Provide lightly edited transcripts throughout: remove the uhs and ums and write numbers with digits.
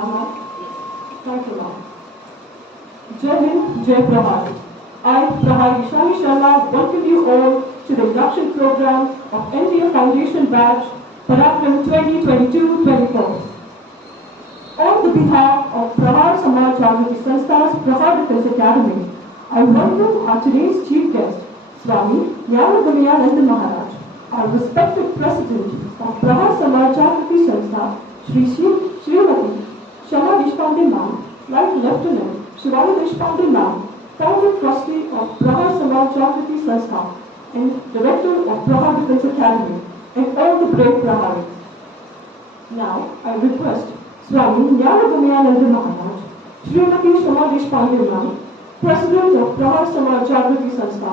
Rama. Thank you, Ma'am. Jai Hind, Jai Prahar. I, Praharis welcome you all to the induction program of NDA Foundation Batch PARAKRAM 2022-24. On the behalf of Samaj Sanstha's PRAHAR Defense Academy, I welcome our today's chief guest, SWAMI JNANAGAMYANANDA MAHARAJ, our respected president of Samaj Sanstha, Srimati SHAMMA Deshpande Ma'am, Flight Lieutenant SHIWALEE Despande Ma'am, founder trustee of Samaj Sanstha, and director of PRAHAR Defense Academy, and all the brave praharis. Now, I request SWAMI JNANAGAMYANANDA MAHARAJ, Srimati SHAMMA Deshpande Ma'am, president of Samaj Sanstha,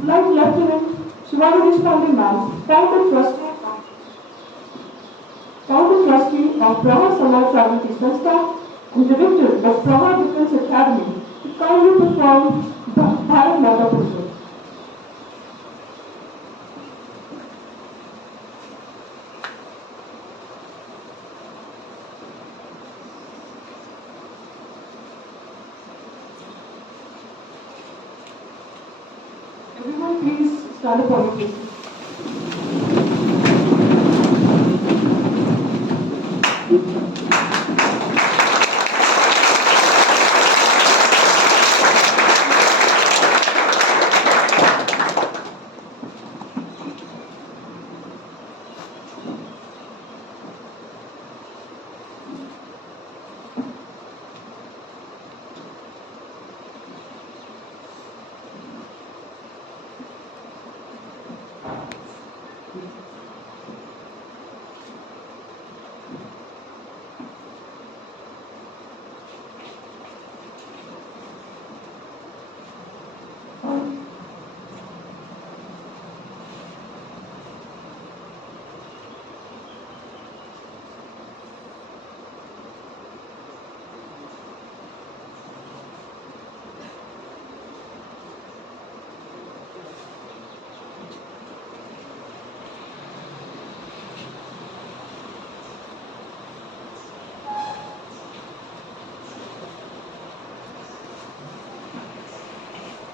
Flight Lieutenant SHIWALEE Despande Ma'am, founder trustee of Samaj Sanstha, and director of PRAHAR Defense Academy, to kindly perform the Bharat Mata Puja. Everyone, please stand up on your feet.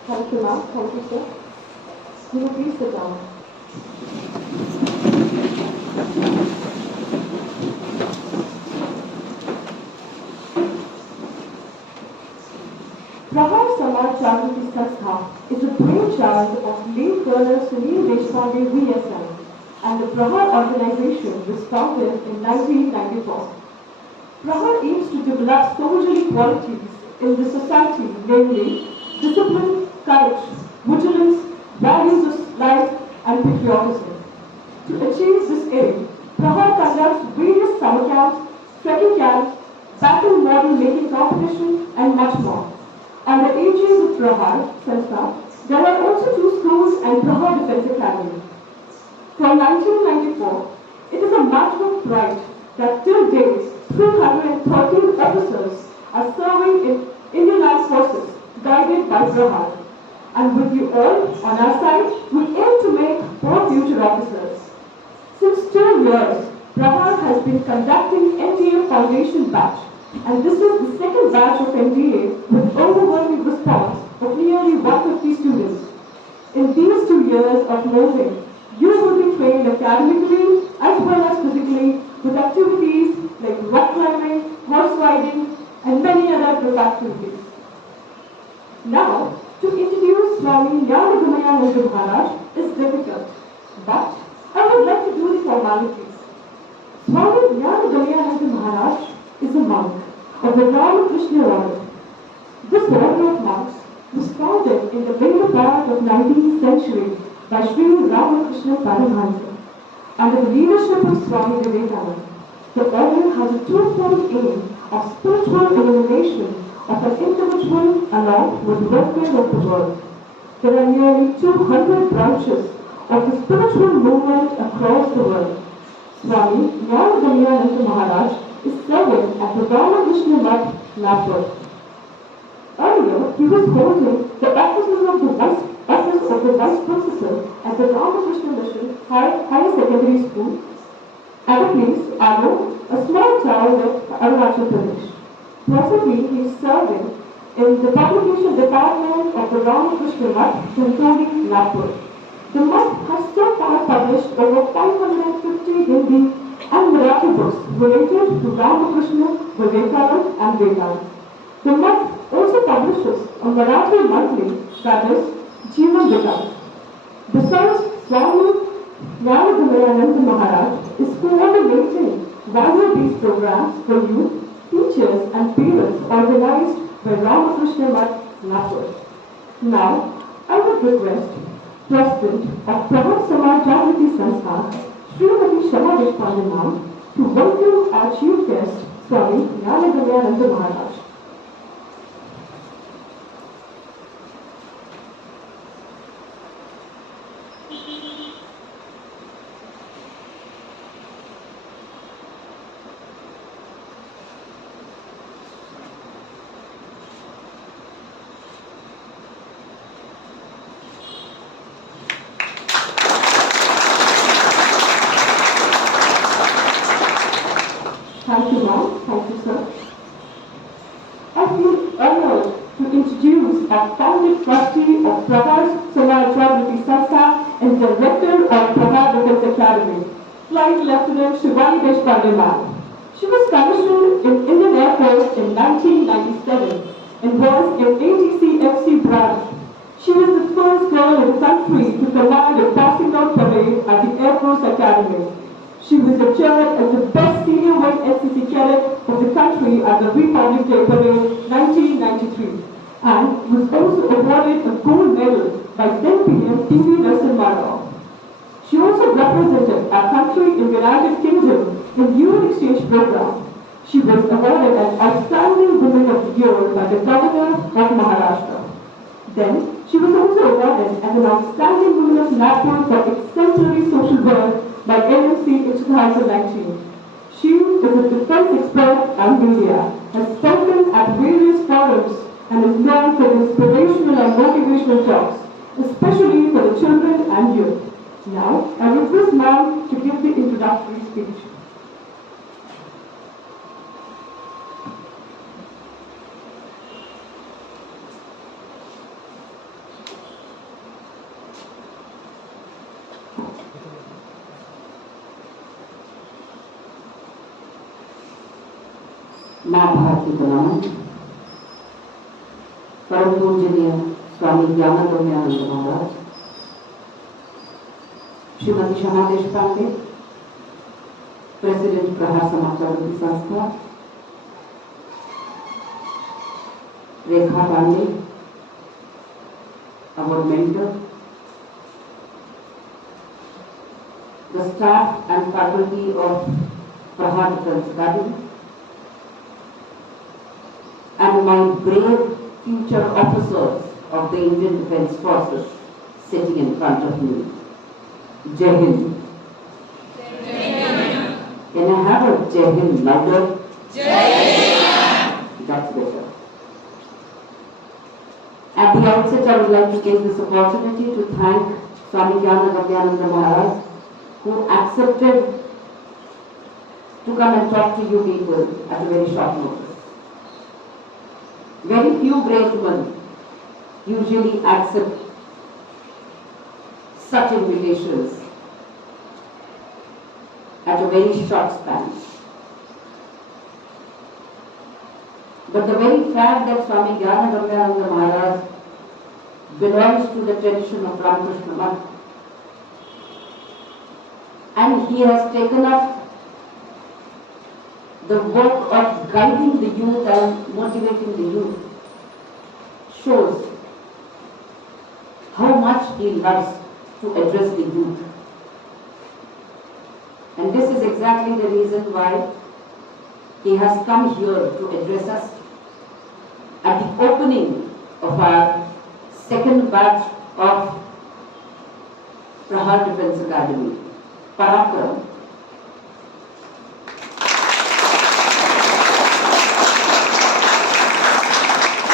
Thank you, ma'am. Thank you, sir. You may please sit down. PRAHAR Samaj Sanstha is a brainchild of late Colonel Sunil Deshpande VSN, and the PRAHAR organization was founded in 1994. PRAHAR aims to develop soldierly qualities in the society, namely discipline, courage, vigilance, values of life, and patriotism. To achieve this aim, PRAHAR conducts various summer camps, trekking camps, battle model making competition, and much more. Under aegis of PRAHAR Sanstha, there are also 2 schools and PRAHAR Defense Academy. From 1994, it is a matter of pride that till date, 313 officers are serving in Indian Armed Forces, guided by PRAHAR. And with you all on our side, we aim to make more future officers. Since 2 years, PRAHAR has been conducting NDA Foundation Batch, and this is the second batch of NDA with overwhelming response of nearly 150 students. In these 2 years of molding, you will be trained academically as well as physically with activities like rock climbing, horse riding, and many other group activities. Now, to introduce SWAMI JNANAGAMYANANDA MAHARAJ is difficult, but I would like to do the formalities. SWAMI JNANAGAMYANANDA MAHARAJ is a monk of the RAMAKRISHNA order. This order of monks was founded in the later part of 19th century by Sri Ramakrishna Paramahansa under the leadership of Swami Vivekananda. The order has a twofold aim of spiritual illumination of an individual along with the welfare of the world. There are nearly 200 branches of the spiritual movement across the world. Swami JNANAGAMYANANDA Maharaj is serving at the Ramakrishna Math, Nagpur. Earlier, he was holding the office of the Vice Principal at the Ramakrishna Mission Higher Secondary School, At a place, Alo, a small town of Arunachal Pradesh. Presently, he is serving in the publication department of the Ramakrishna Math, including Nagpur. The Math has so far published over 550 Hindi and Marathi books related to Ramakrishna, Vivekananda and Vedanta. The Math also publishes a Marathi monthly, that is, Jeevan Vikas. Besides, Swami Jnanagamyananda Maharaj is coordinating value-based programs for youth, teachers and parents organized by Ramakrishna Math, Nagpur. Now, I would request President of Samaj Jagruti Sanstha, Srimati SHAMMA Deshpande ma'am, to welcome our chief guest, Swami Jnanagamyananda Maharaj. Thank you, ma'am. Thank you, sir. I feel honored to introduce our founding trustee of PRAHAR Samaj Jagruti Sanstha and director of PRAHAR Defense Academy, Flight Lieutenant SHIWALEE Despande ma'am. She was commissioned in Indian Air Force in 1997 and was in ATCFC branch. She was the first girl in the country to command a passing out parade at the Air Force Academy. She was adjudged as the best senior white SCC cadet of the country at the Republic Day Parade 1993 and was also awarded a gold medal by then PM TV Narasimha. She also represented our country in the United Kingdom in UN Exchange Program. She was awarded an Outstanding Woman of the Year by the Governor of Maharashtra. Then, she was also awarded as an Outstanding Woman of Nagpur for exemplary social work by NMC in 2019. She is a defense expert and media, has spoken at various forums and is known for inspirational and motivational talks, especially for the children and youth. Now, I request ma'am to give the introductory speech. मैं भारती प्रणाम परम पूजनीय स्वामी ज्ञानागम्यानंद महाराज, श्रीमती शम्मा Deshpande, president प्रहार समाज जागृति संस्था, रेखा Pandey, our mentor, the staff and faculty of PRAHAR Defense Academy, and my brave future officers of the Indian Defence Forces sitting in front of me. Jai Hind. Can I have a Jai Hind louder? Jai Hind. That's better. At the outset, I would like to take this opportunity to thank Swami Jnanagamyananda Maharaj, who accepted to come and talk to you people at a very short notice. Very few great men usually accept such invitations at a very short span. But the very fact that Swami Jnanagamyananda Maharaj belongs to the tradition of Ramakrishna Math, and he has taken up the work of guiding the youth and motivating the youth, shows how much he loves to address the youth. And this is exactly the reason why he has come here to address us at the opening of our second batch of PRAHAR Defense Academy, PARAKRAM.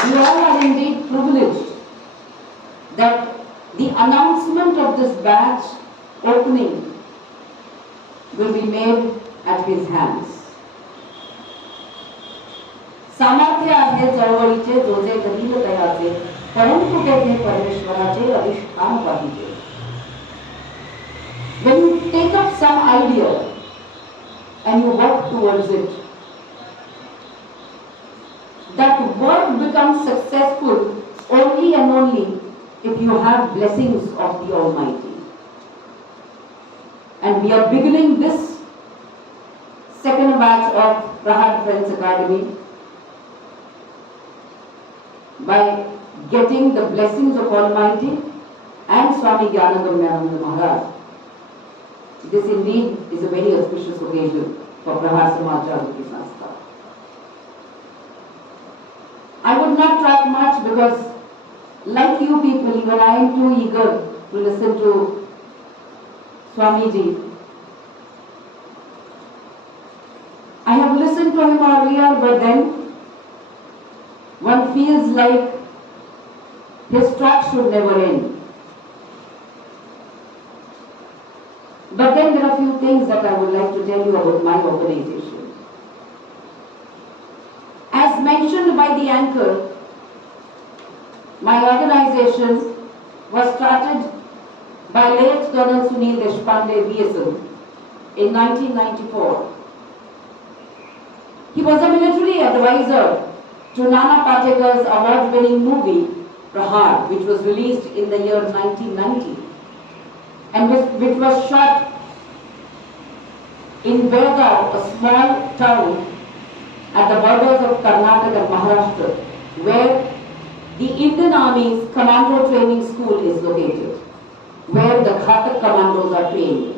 We all are indeed privileged that the announcement of this batch opening will be made at his hands. सामर्थ्य आहे चळवळीचे जो जे करील तयाचे, परंतु तेथे परमेश्वराचे अधिष्ठान पाहिजे. When you take up some idea and you work towards it, that work becomes successful only and only if you have blessings of the Almighty. And we are beginning this second batch of PRAHAR Defense Academy by getting the blessings of Almighty and SWAMI JNANAGAMYANANDA MAHARAJ. This indeed is a very auspicious occasion for PRAHAR Samaj Jagruti Sanstha. I would not talk much because, like you people, even I am too eager to listen to Swamiji. I have listened to him earlier, but then one feels like his talk should never end. But then there are a few things that I would like to tell you about my organization. As mentioned by the anchor, my organization was started by late Colonel SUNIL DESHPANDE, VSL, in 1994. He was a military advisor to Nana Patekar's award-winning movie, PRAHAR, which was released in the year 1990, and which was shot in Belgaum, a small town at the borders of Karnataka and Maharashtra, where the Indian Army's Commando Training School is located, where the Ghatak Commandos are trained.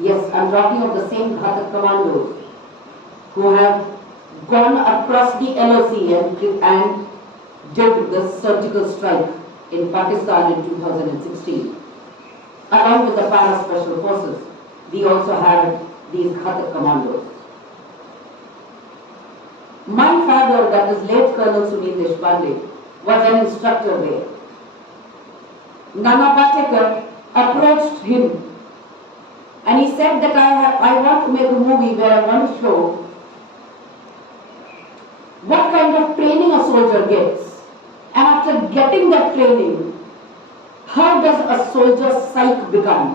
Yes, I'm talking of the same Ghatak Commandos who have gone across the LOC and did the surgical strike in Pakistan in 2016. Along with the Para Special Forces, we also had these Ghatak Commandos. My father, that is late Colonel SUNIL DESHPANDE, was an instructor there. Nana Patekar approached him and he said that I want to make a movie where I want to show what kind of training a soldier gets. And after getting that training, how does a soldier's psyche become?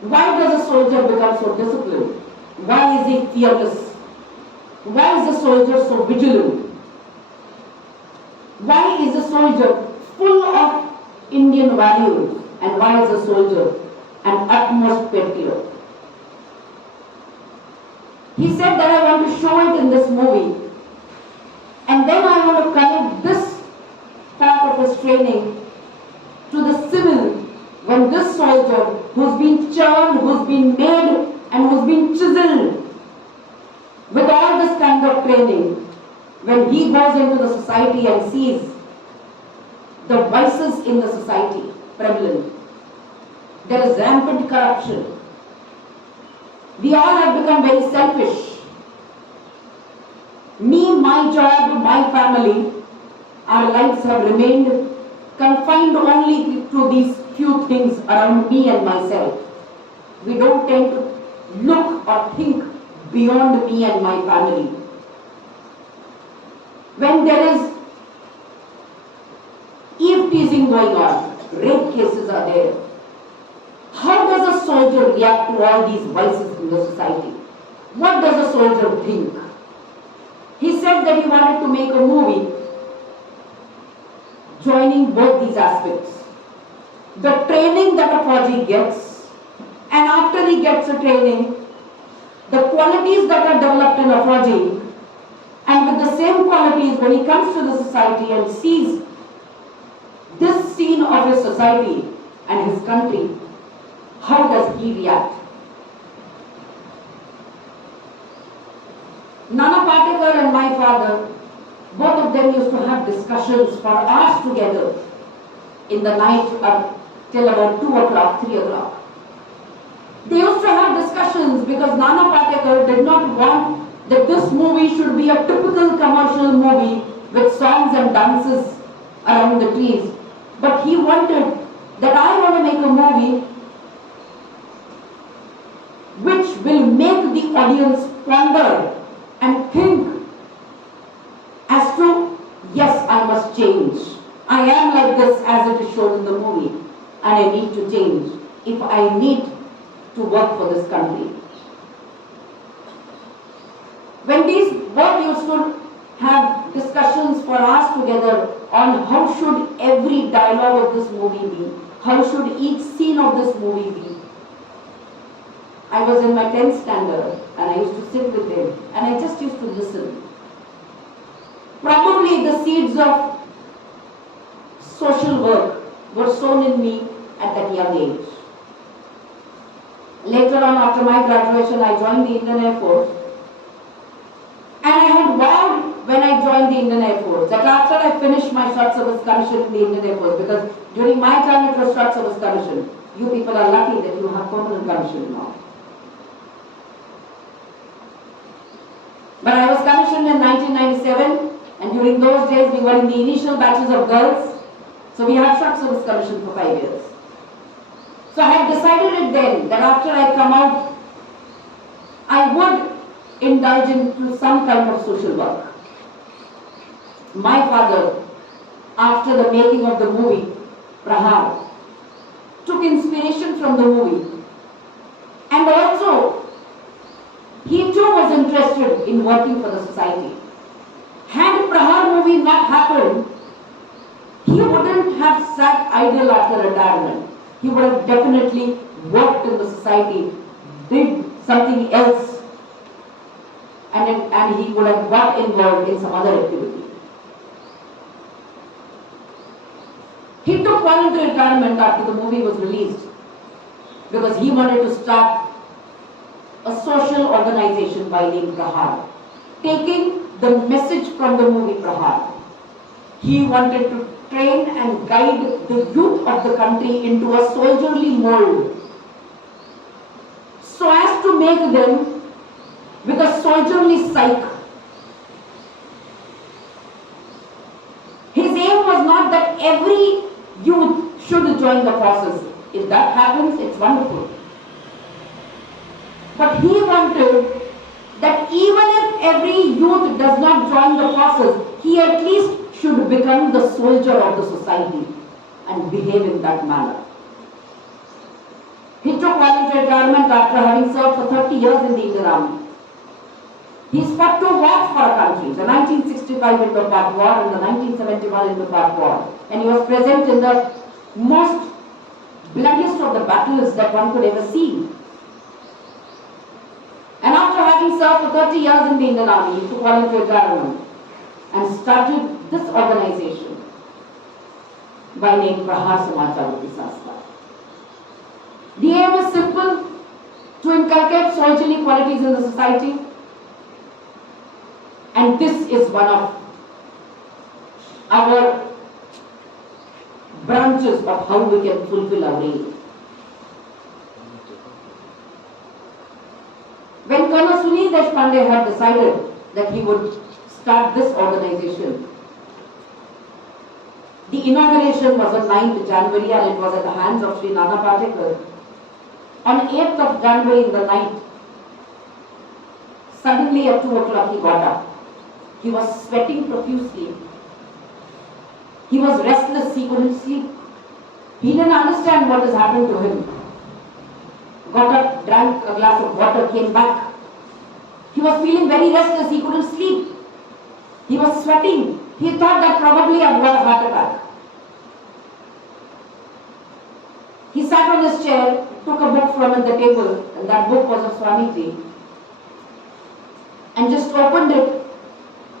Why does a soldier become so disciplined? Why is he fearless? Why is the soldier so vigilant? Why is the soldier full of Indian values? And why is the soldier an utmost patriot? He said that I want to show it in this movie. And then I want to connect this part of his training to the civil, when this soldier who's been churned, who's been made and who's been chiseled with all this kind of training, when he goes into the society and sees the vices in the society prevalent, there is rampant corruption. We all have become very selfish. Me, my job, my family, our lives have remained confined only to these few things around me and myself. We don't tend to look or think beyond me and my family. When there is eve teasing going on, rape cases are there, how does a soldier react to all these vices in the society? What does a soldier think? He said that he wanted to make a movie joining both these aspects. The training that a Fauji gets, and after he gets the training, the qualities that are developed in a Fauji, and with the same qualities when he comes to the society and sees this scene of his society and his country, how does he react? Nana Patekar and my father, both of them used to have discussions for hours together in the night up till about 2 o'clock, 3 o'clock. They used to have discussions because Nana Patekar did not want that this movie should be a typical commercial movie with songs and dances around the trees. But he wanted that I want to make a movie which will make the audience ponder and think as to, yes, I must change. I am like this as it is shown in the movie, and I need to change if I need to work for this country. When these both used to have discussions for hours together on how should every dialogue of this movie be, how should each scene of this movie be. I was in my 10th standard and I used to sit with them and I just used to listen. Probably the seeds of social work were sown in me at that young age. Later on, after my graduation, I joined the Indian Air Force. And I had vowed when I joined the Indian Air Force that after I finished my short service commission in the Indian Air Force, because during my time it was short service commission, you people are lucky that you have permanent commission now. But I was commissioned in 1997, and during those days we were in the initial batches of girls, so we had short service commission for 5 years. So I had decided it then that after I come out, I would indulge into some kind of social work. My father, after the making of the movie Prahar, took inspiration from the movie, and also he too was interested in working for the society. Had Prahar movie not happened, he wouldn't have sat idle after retirement. He would have definitely worked in the society, did something else, and he would have got involved in some other activity. He took voluntary retirement after the movie was released because he wanted to start a social organization by name Prahar, taking the message from the movie Prahar. He wanted to train and guide the youth of the country into a soldierly mold so as to make them with a soldierly psyche. His aim was not that every youth should join the forces. If that happens, it's wonderful. But he wanted that even if every youth does not join the forces, he at least should become the soldier of the society and behave in that manner. He took voluntary retirement after having served for 30 years in the Indian Army. He fought 2 wars for our country, the 1965 Indo-Pak War and the 1971 Indo-Pak War. And he was present in the most bloodiest of the battles that one could ever see. And after having served for 30 years in the Indian Army, he took voluntary retirement and started this organization by name PRAHAR Samaj Sanstha. The aim is simple: to inculcate soldierly qualities in the society, and this is one of our branches of how we can fulfill our aim. When Colonel Sunil Deshpande had decided that he would start this organization, the inauguration was on 9th January and it was at the hands of Sri Nana Patekar. On 8th of January in the night, suddenly at 2 o'clock he got up. He was sweating profusely. He was restless, he couldn't sleep. He didn't understand what has happened to him. Got up, drank a glass of water, came back. He was feeling very restless, he couldn't sleep. He was sweating. He thought that probably I've got a heart attack. He sat on his chair, took a book from the table, and that book was of Swamiji, and just opened it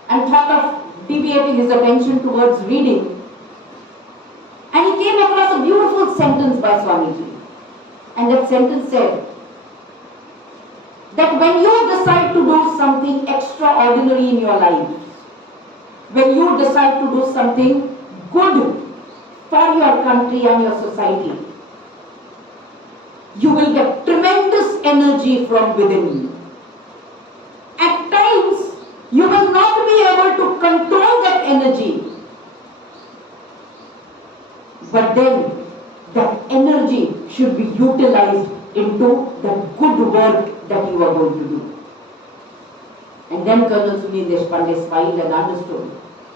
and thought of deviating his attention towards reading. And he came across a beautiful sentence by Swamiji. And that sentence said that when you decide to do something extraordinary in your life, when you decide to do something good for your country and your society, you will get tremendous energy from within. At times, you will not be able to control that energy. But then, that energy should be utilized into the good work that you are going to do. And then Colonel Sunil Deshpande smiled and understood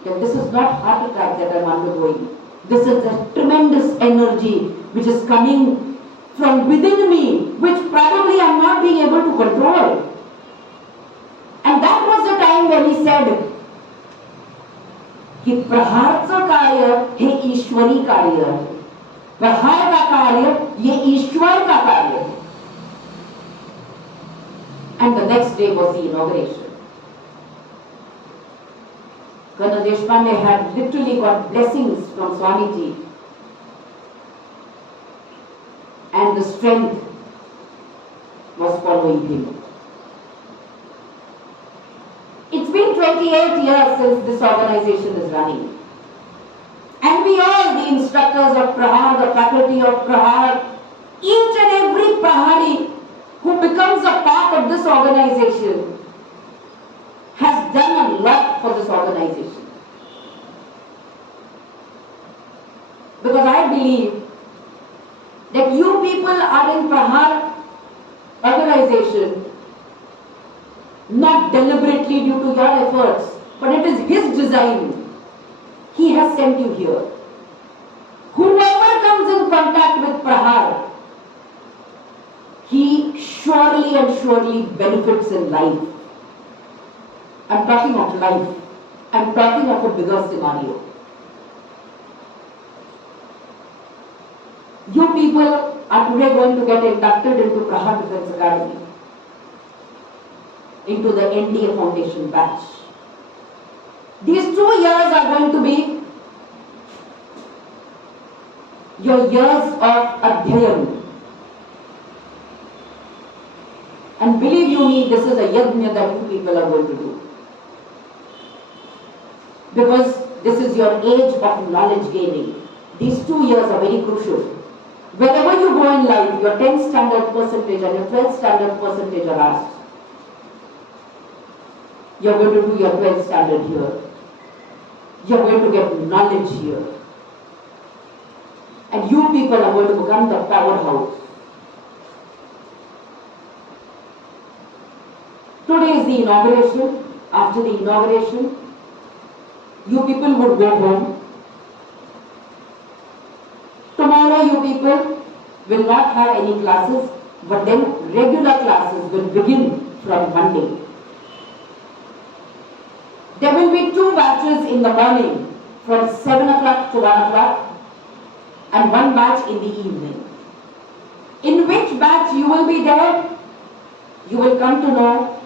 that this is not heart attack that I am undergoing. This is a tremendous energy which is coming from within me, which probably I am not being able to control. And that was the time when he said कि प्रहारचं कार्य हे ईश्वरी कार्य है, प्रहार का कार्य ये ईश्वर का कार्य है. And the next day was the inauguration. Colonel Deshpande had literally got blessings from Swamiji, and the strength was following him. It's been 28 years since this organization is running. And we all, the instructors of Prahar, the faculty of Prahar, each and every Prahari who becomes a part of this organization has done a lot for this organization. Because I believe that you people are in Prahar organization not deliberately due to your efforts, but it is his design. He has sent you here. Whoever comes in contact with Prahar, he surely and surely benefits in life. I'm talking of life. I'm talking of a bigger scenario. You people are today going to get inducted into PRAHAR Defense Academy, into the NDA Foundation batch. These 2 years are going to be your years of adhyayan. And believe you me, this is a yajna that you people are going to do. Because this is your age of knowledge gaining. These 2 years are very crucial. Wherever you go in life, your 10th standard percentage and your 12th standard percentage are asked. You're going to do your 12th standard here. You're going to get knowledge here. And you people are going to become the powerhouse. Today is the inauguration. After the inauguration, you people would go home. Tomorrow you people will not have any classes, but then regular classes will begin from Monday. There will be 2 batches in the morning from 7 o'clock to 1 o'clock and 1 batch in the evening. In which batch you will be there, you will come to know,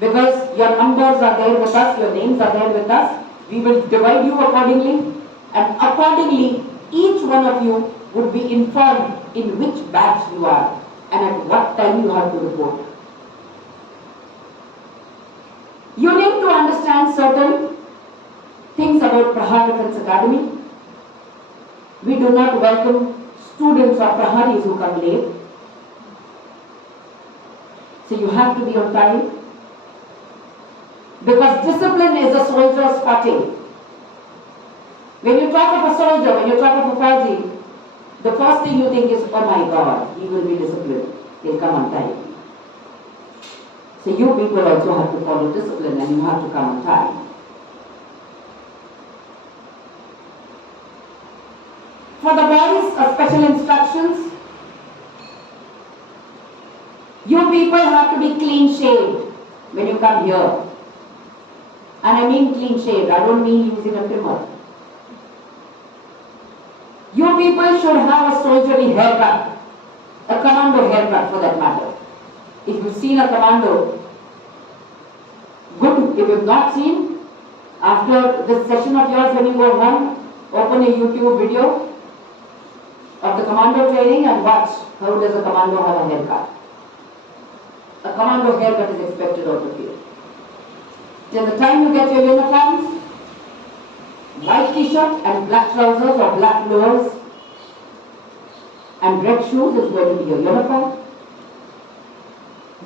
because your numbers are there with us, your names are there with us. We will divide you accordingly, and accordingly each one of you would be informed in which batch you are and at what time you have to report. You need to understand certain things about PRAHAR Defense Academy. We do not welcome students or praharis who come late. So you have to be on time. Because discipline is a soldier's footing. When you talk of a soldier, when you talk of a Fauji, the first thing you think is, oh my God, he will be disciplined. He'll come on time. So you people also have to follow discipline and you have to come on time. For the boys, special instructions. You people have to be clean shaved when you come here. And I mean clean shaved, I don't mean using a trimmer. You people should have a soldierly haircut, a commando haircut for that matter. If you've seen a commando, good. If you've not seen, after this session of yours when you go home, open a YouTube video of the commando training and watch how does a commando have a haircut. A commando haircut is expected out of you. Till the time you get your uniforms, white t-shirt and black trousers or black lowers and red shoes is going to be your uniform.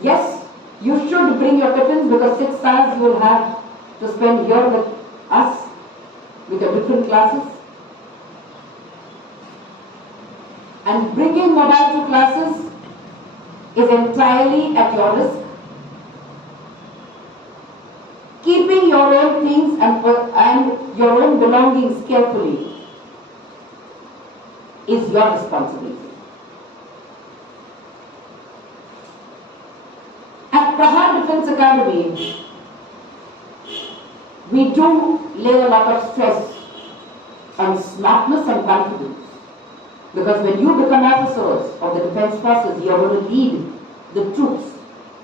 Yes, you should bring your tiffins because 6 hours you will have to spend here with us, with your different classes. And bringing mobile to classes is entirely at your risk. Keeping your own things and your own belongings carefully is your responsibility. At PRAHAR Defense Academy, we do lay a lot of stress on smartness and confidence. Because when you become officers of the defense forces, you are going to lead the troops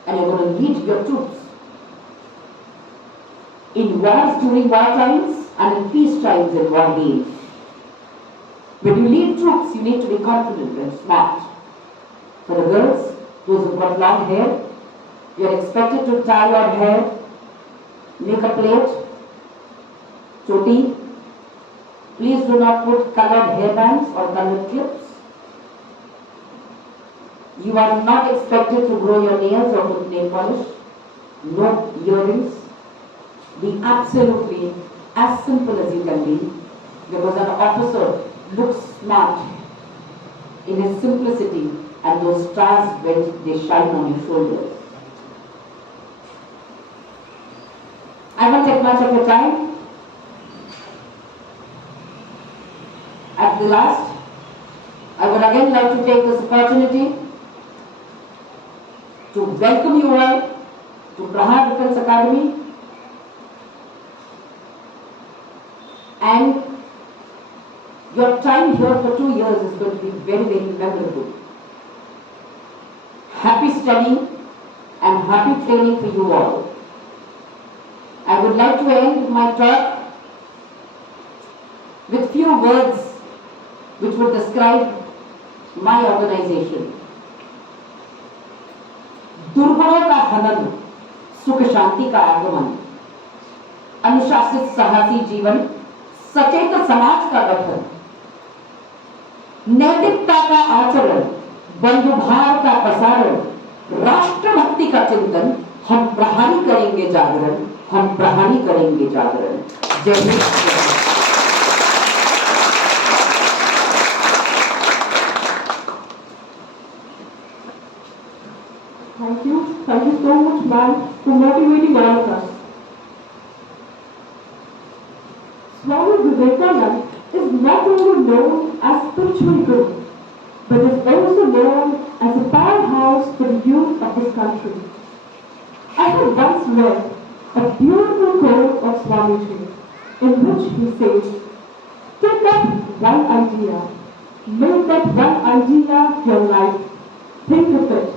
and you are going to lead your troops in wars during war times and in peace times and war games. When you lead troops, you need to be confident and smart. For the girls, those who've got long hair, you are expected to tie your hair, make a plait, choti. Please do not put colored hairbands or colored clips. You are not expected to grow your nails or put nail polish. No earrings. Be absolutely as simple as you can be, because an officer looks smart in his simplicity and those stars when they shine on your shoulders. I won't take much of your time. At the last, I would again like to take this opportunity to welcome you all to PRAHAR Defense Academy, and your time here for 2 years is going to be very, very memorable. Happy studying and happy training for you all. I would like to end my talk with few words which would describe my organization. दुर्गुणों का हनन, सुख शांति का आगमन, अनुशासित साहसी जीवन, सचेत समाज का गठन, नैतिकता का आचरण, बंधुभाव का प्रसारण, राष्ट्रभक्ति का चिंतन, हम प्रहारी करेंगे जागरण, हम प्रहारी करेंगे जागरण। जय Hind. Thank you so much, ma'am, for motivating all of us. Swami Vivekananda is not only known as spiritual guru, but is also known as a powerhouse for the youth of this country. I had once read a beautiful quote of Swamiji, in which he says, "Take up one idea, make that one idea your life, think of it,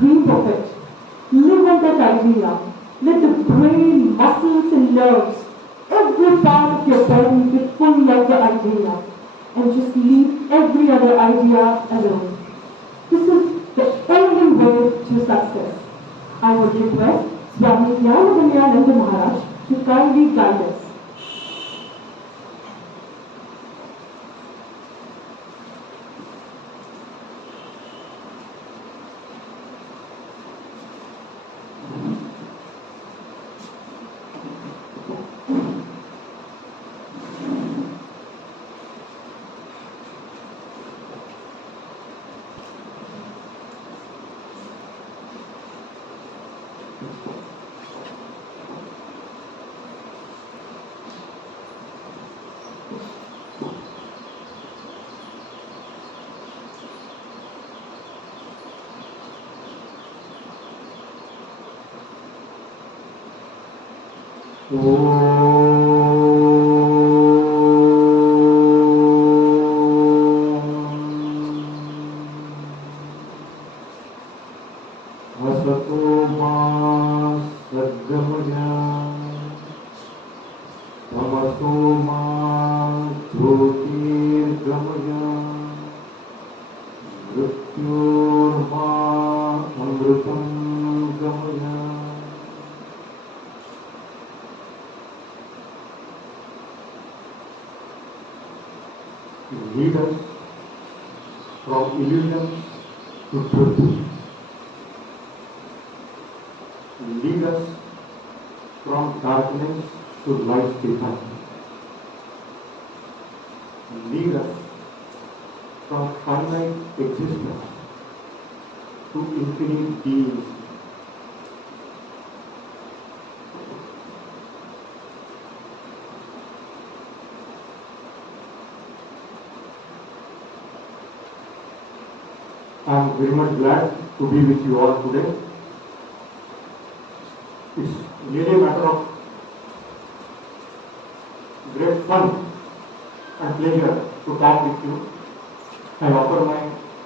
dream of it, live on that idea, let the brain, muscles and nerves, every part of your body be full of the idea, and just leave every other idea alone. This is the only way to success." I would request Swami Jnanagamyananda Maharaj to kindly guide us. Lead us from illusion to truth. Lead us from darkness to light divine. Lead us from finite existence to infinite beings. I am very much glad to be with you all today. It's really a matter of great fun and pleasure to talk with you. I offer my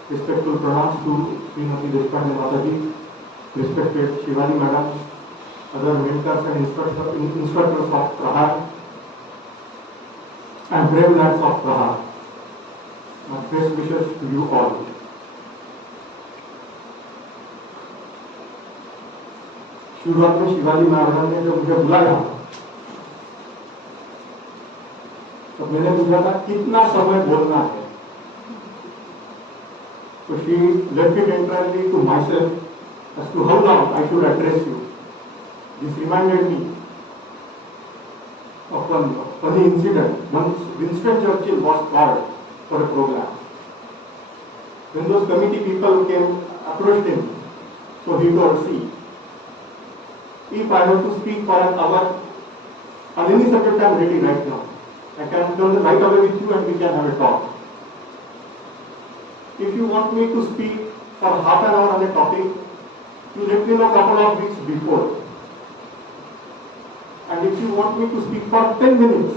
respectful pranams to Srimati Deshpande Mataji, respected Shiwalee Madam, other mentors and instructors of Prahar, and brave lads of Prahar. My best wishes to you all. शुरुआत में शिवाली महाराज ने जब मुझे बुलाया तो मैंने पूछा था कितना समय बोलना है, तो she left it entirely to myself as to how long I should address you. This reminded me of one funny incident. Once Winston Churchill was called for a program. When those committee people approached him, so he told, see, if I have to speak for an hour on any subject I am ready right now. I can come right away with you and we can have a talk. If you want me to speak for half an hour on a topic, you let me know a couple of weeks before. And if you want me to speak for 10 minutes,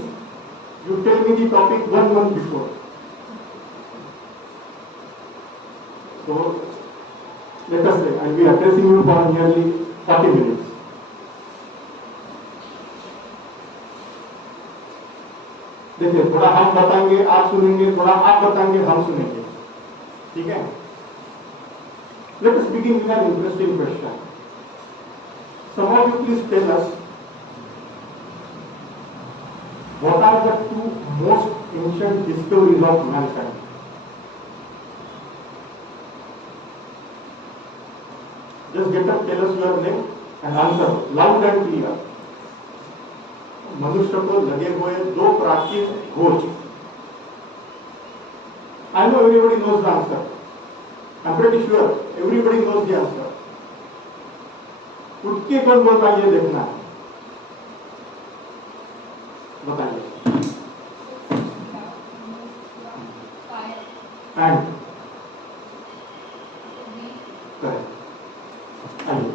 you tell me the topic 1 month before. So, let us say, I will be addressing you for nearly 40 minutes. देखिए, थोड़ा हम बताएंगे, आप सुनेंगे, थोड़ा आप बताएंगे, हम सुनेंगे, ठीक है? Let us begin with an interesting question. Some of you please tell us, what are the two most ancient discoveries of mankind? Just get up, tell us your name and answer loud and clear. मनुष्य को लगे हुए दो प्राचीन खोज. I know everybody knows the answer. I'm pretty sure everybody knows the answer. उठ के कौन बोलता है ये देखना है, बताइए. And correct. आइए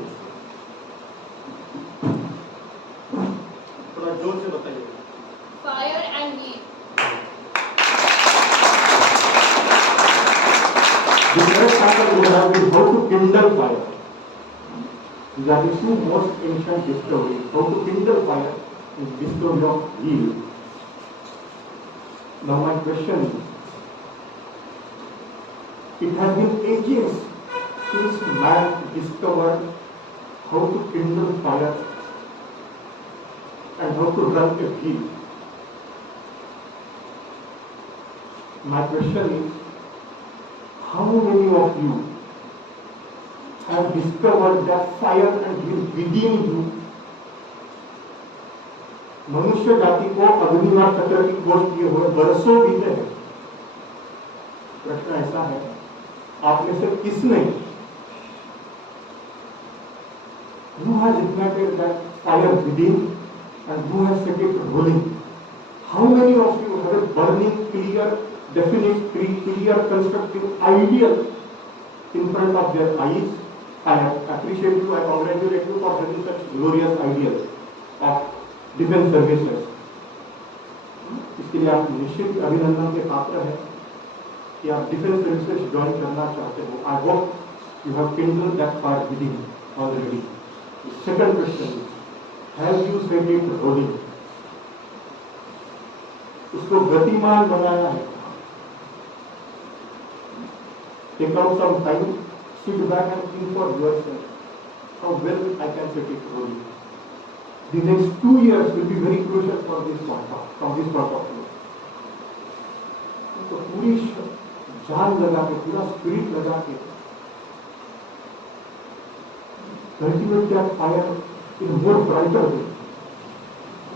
थोड़ा जोर से बताइए. Fire and heat. The correct answer would have been how to kindle fire. These are the two most ancient discoveries. How to kindle fire is discovery of heat. Now my question is, it has been ages since man discovered how to kindle fire and how to run a heat. My question is, how many of you have discovered that fire and heat within you? मनुष्य जाति को अग्निमार चक्र की खोज किए हुए बरसों बीते हैं. प्रश्न ऐसा है, आप में से किसने who has ignited that fire within and who has set it rolling? How many of you have a burning, clear, definite, clear, constructive ideal in front of their eyes? I appreciate you, I congratulate you for having such glorious ideals of defence services. इसके लिए आप निश्चित अभिनंदन के पात्र हैं कि आप डिफेंस सर्विसेज ज्वाइन करना चाहते हो. I hope you have kindled that fire within already. Second question, have you set it rolling? उसको गतिमान बनाना है. Take out some time, sit back and think for yourself how well I can set it rolling. The next 2 years will be very crucial for this point from this point of view. तो पूरी जान लगा के, पूरा spirit लगा के cultivate that fire in a more brighter way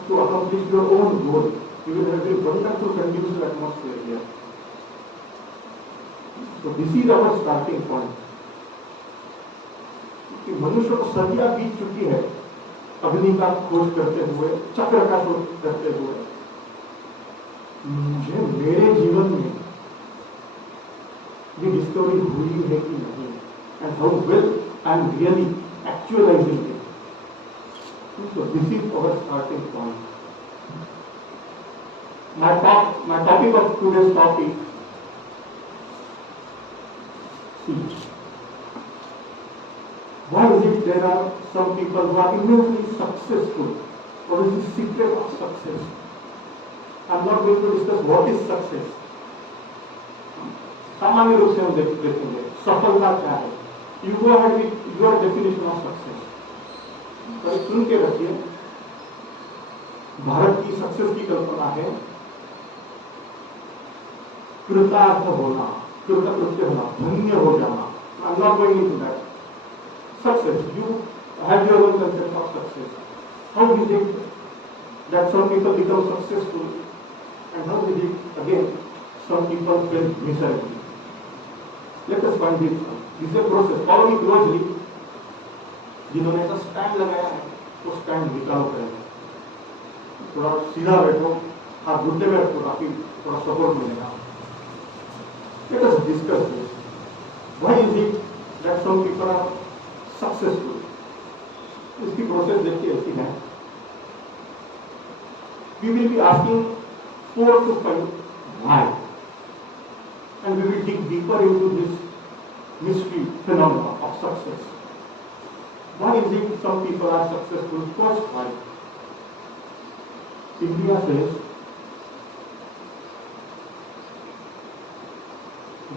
to accomplish your own goal. You will have a wonderful conducive atmosphere here. So this is our starting point. कि मनुष्य को सदियां बीत चुकी है अग्नि का खोज करते हुए, चक्र का खोज करते हुए। मुझे मेरे जीवन में ये डिस्कवरी हुई है कि नहीं, and how well I am really actualising it. So this is our starting point. My topic of today's topic, see, why is it there are some people who are immensely successful? What is the secret of success? I'm not going to discuss what is success. सामान्य रूप से हम देखेंगे सफलता क्या है। You go ahead with your definition of success. तो सुन के रखिए, भारत की सक्सेस की कल्पना है कृतार्थ होना, कृतकृत्य होना, धन्य हो जाना। I am not going into that. Success, you have your own concept of success. How is it that some people become successful and how is it again some people fail miserably? Let us find this. This is a process, follow me closely. जिन्होंने ऐसा stand लगाया है वो stand निकालो करेंगे, थोड़ा सीधा बैठो, हाथ घुटने में रखो ताकि थोड़ा सपोर्ट मिलेगा। Let us discuss this. Why is it that some people are successful? इसकी प्रोसेस देखिए ऐसी है। We will be asking 4 to 5 why, and we will dig deeper into this mystery phenomena of success. Why is it some people are successful? First, why? India says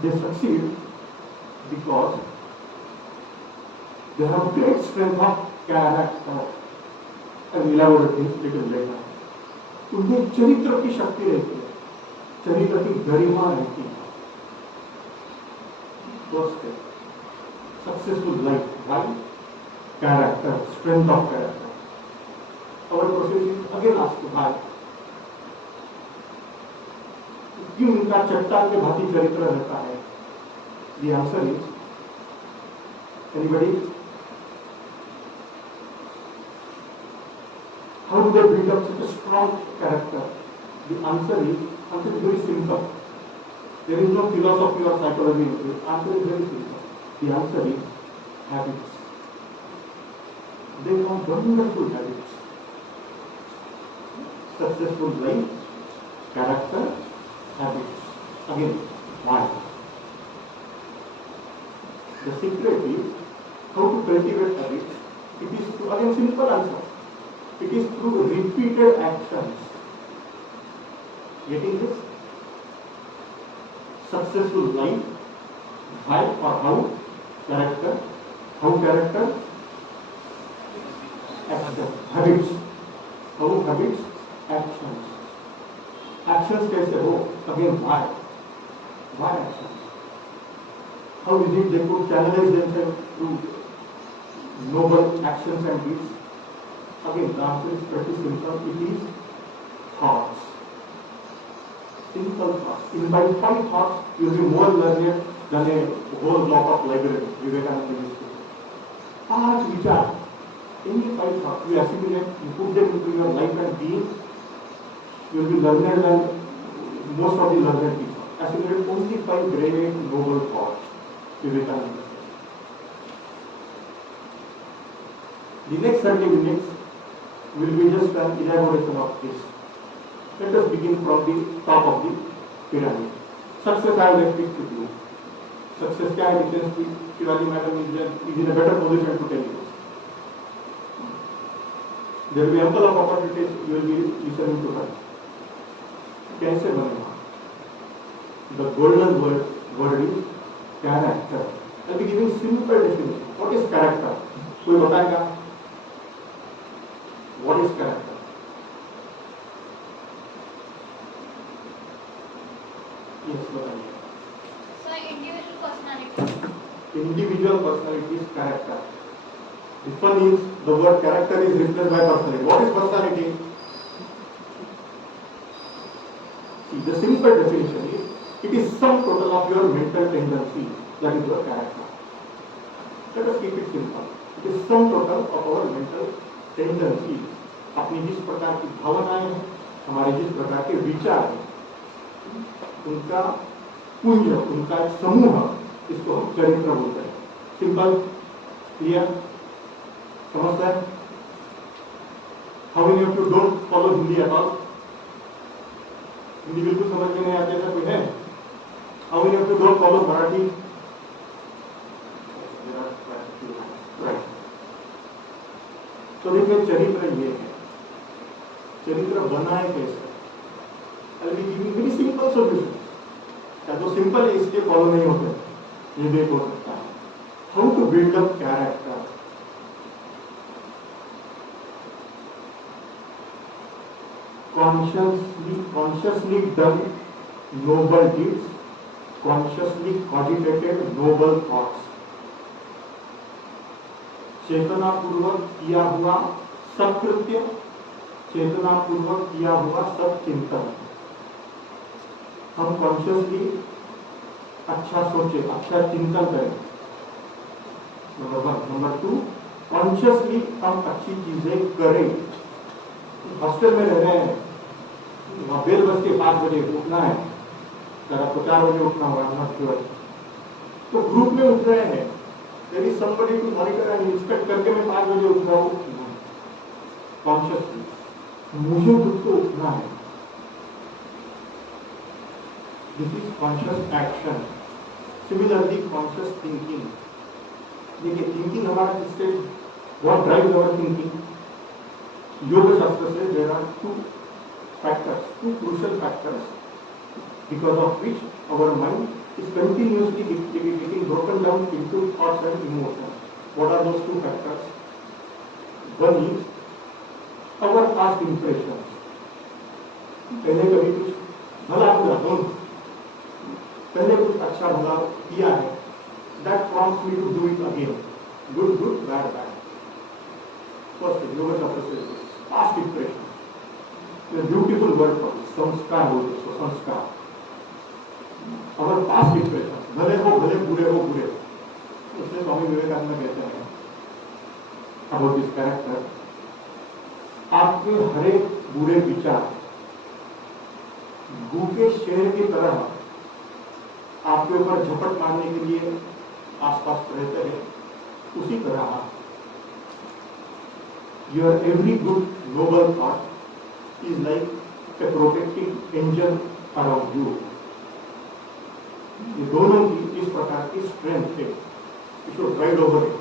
they succeed because they have great strength of character. I will elaborate this little later. उनमें चरित्र की शक्ति रहती है, चरित्र की गरिमा रहती है। First step, successful life. Why? Character, strength of character. Our process is again asked why. क्यों इनका चट्टान के भांति चरित्र रहता है? The answer is, anybody? How do they build up such a strong character? The answer is very simple. There is no philosophy or psychology in it. Answer is very simple. The answer is habits. They have wonderful habits. Successful life, character, habits. Again, why? The secret is how to cultivate habits. It is through, again, simple answer. It is through repeated actions. Getting this? Successful life, why or how? Character. How character? Action. Habits. How habits? Actions. Actions कैसे हो? Again, why? Why actions? How is it they could channelize themselves through noble actions and deeds? Again, the answer is pretty simple. It is thoughts. Simple thoughts. In by 5 thoughts, you will be more learned than a whole block of library. Vivekananda used to say. 5 विचार. Any 5 thoughts you assimilate, you put them into your life and being, you will be learned than most of the learned people. Assimilate only 5 great noble thoughts. Vivekananda. The next 30 minutes will be just an elaboration of this. Let us begin from the top of the pyramid. Success I have left it to you. Success क्या है? Difference Shivali madam is in a better position to tell you. There will be ample of opportunities. You will be listening to her. कैसे बनेगा? The golden word is character. I will be giving simple definition. What is character? कोई बताएगा? What is character? Yes, बताइए. So, individual personality. Individual personality is character. The fun is the word character is replaced by personality. What is personality? See, the simple definition is it is sum total of your mental tendencies. That is your character. Let us keep it simple. It is sum total of our mental tendency. अपनी जिस प्रकार की भावनाएं हैं, हमारे जिस प्रकार के विचार हैं, उनका पुंज, उनका एक समूह, इसको हम चरित्र बोलते हैं। सिंपल, क्लियर, समझते हैं? How many of you don't follow Hindi at all? Hindi बिल्कुल समझ में नहीं आती, ऐसा कोई है? How many of you don't follow Marathi? तो देखिए, चरित्र ये है। चरित्र बना है कैसे? I will give you very simple solution. क्या तो सिंपल है इसलिए फॉलो नहीं होते, ये भी हो सकता है। How to build up character? consciously done noble deeds, consciously cogitated noble thoughts, चेतना पूर्वक किया हुआ सत्कृत्य, चेतना पूर्वक किया हुआ सत्चिंतन। हम कॉन्शियसली अच्छा सोचे, अच्छा चिंतन करें, नंबर 1। नंबर 2, कॉन्शियसली हम अच्छी चीजें करें। हॉस्टल में रह रहे हैं, वहाँ बेल बज के 5 बजे उठना है, सर आपको 4 बजे उठना होगा, नॉट श्योर। तो ग्रुप में उठ रहे हैं, यदि somebody to monitor and inspect करके मैं 5 बजे उठ रहा हूँ, कॉन्शियसली मुझे खुद को उठना है। This is conscious action. Similarly conscious thinking. देखिए, थिंकिंग हमारा किससे, व्हाट ड्राइव्स आवर थिंकिंग? योग शास्त्र से there are 2 factors, 2 crucial factors, because of which our mind is continuously getting broken down into thoughts and emotions. What are those 2 factors? One is our past impressions. पहले कभी कुछ भला बुरा दोनों, पहले कुछ अच्छा भला किया है, that prompts me to do it again. Good, good, bad, bad. First thing, yoga shastra says this. Past impression. A beautiful word for it. संस्कार बोलते हैं उसको, संस्कार। अगर पास्ट इंप्रेशन भले हो भले, बुरे हो बुरे, उससे स्वामी विवेकानंद कहते हैं अबाउट दिस कैरेक्टर, आपके हर एक बुरे विचार भूखे शेर की तरह आपके ऊपर झपट मारने के लिए आसपास रहते हैं। उसी तरह your every good noble thought is like a protecting angel around you. ये दोनों की इस प्रकार की स्ट्रेंथ है, इसको राइड ओवर है।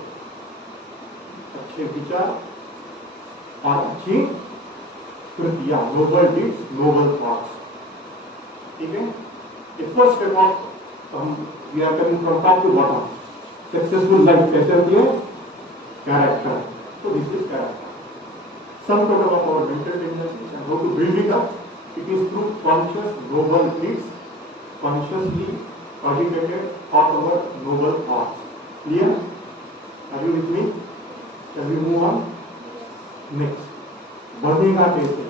अच्छे विचार और अच्छी कृतियां, नोबल डीड्स, नोबल थॉट्स। ठीक है, ये फर्स्ट स्टेप ऑफ हम we are coming from top to bottom. Successful life कैसे होती है? कैरेक्टर। तो this is character. Sum total of our mental tendencies and how to build it up, it is through conscious noble deeds, consciously cogitated of our noble thoughts. Clear? Are you with me? Shall we move on? Next. बनेगा कैसे?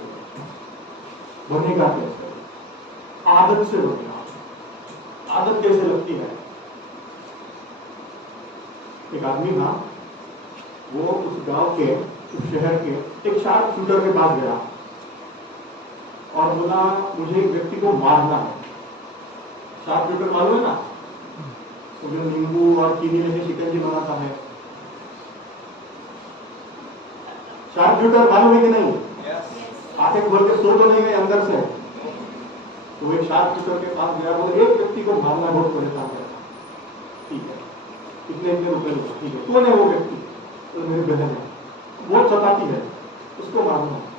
बनेगा कैसे? आदत से बनेगा। आदत कैसे लगती है? एक आदमी था, वो उस गांव के, उस शहर के एक शार्प शूटर के पास गया और बोला मुझे एक व्यक्ति को मारना है। शार्प शूटर मालूम है ना, तो जो नींबू और चीनी लेके शिकंजी बनाता है। शार्प शूटर मालूम है कि नहीं? आंखें खोल के सो तो नहीं गए अंदर से। तो एक शार्प शूटर के पास गया, बोले एक व्यक्ति को मारना बहुत परेशान करता। ठीक है, इतने इतने रुपए लो। ठीक है, कौन है वो व्यक्ति? तो मेरी बहन है, बहुत सताती है, उसको मारना है।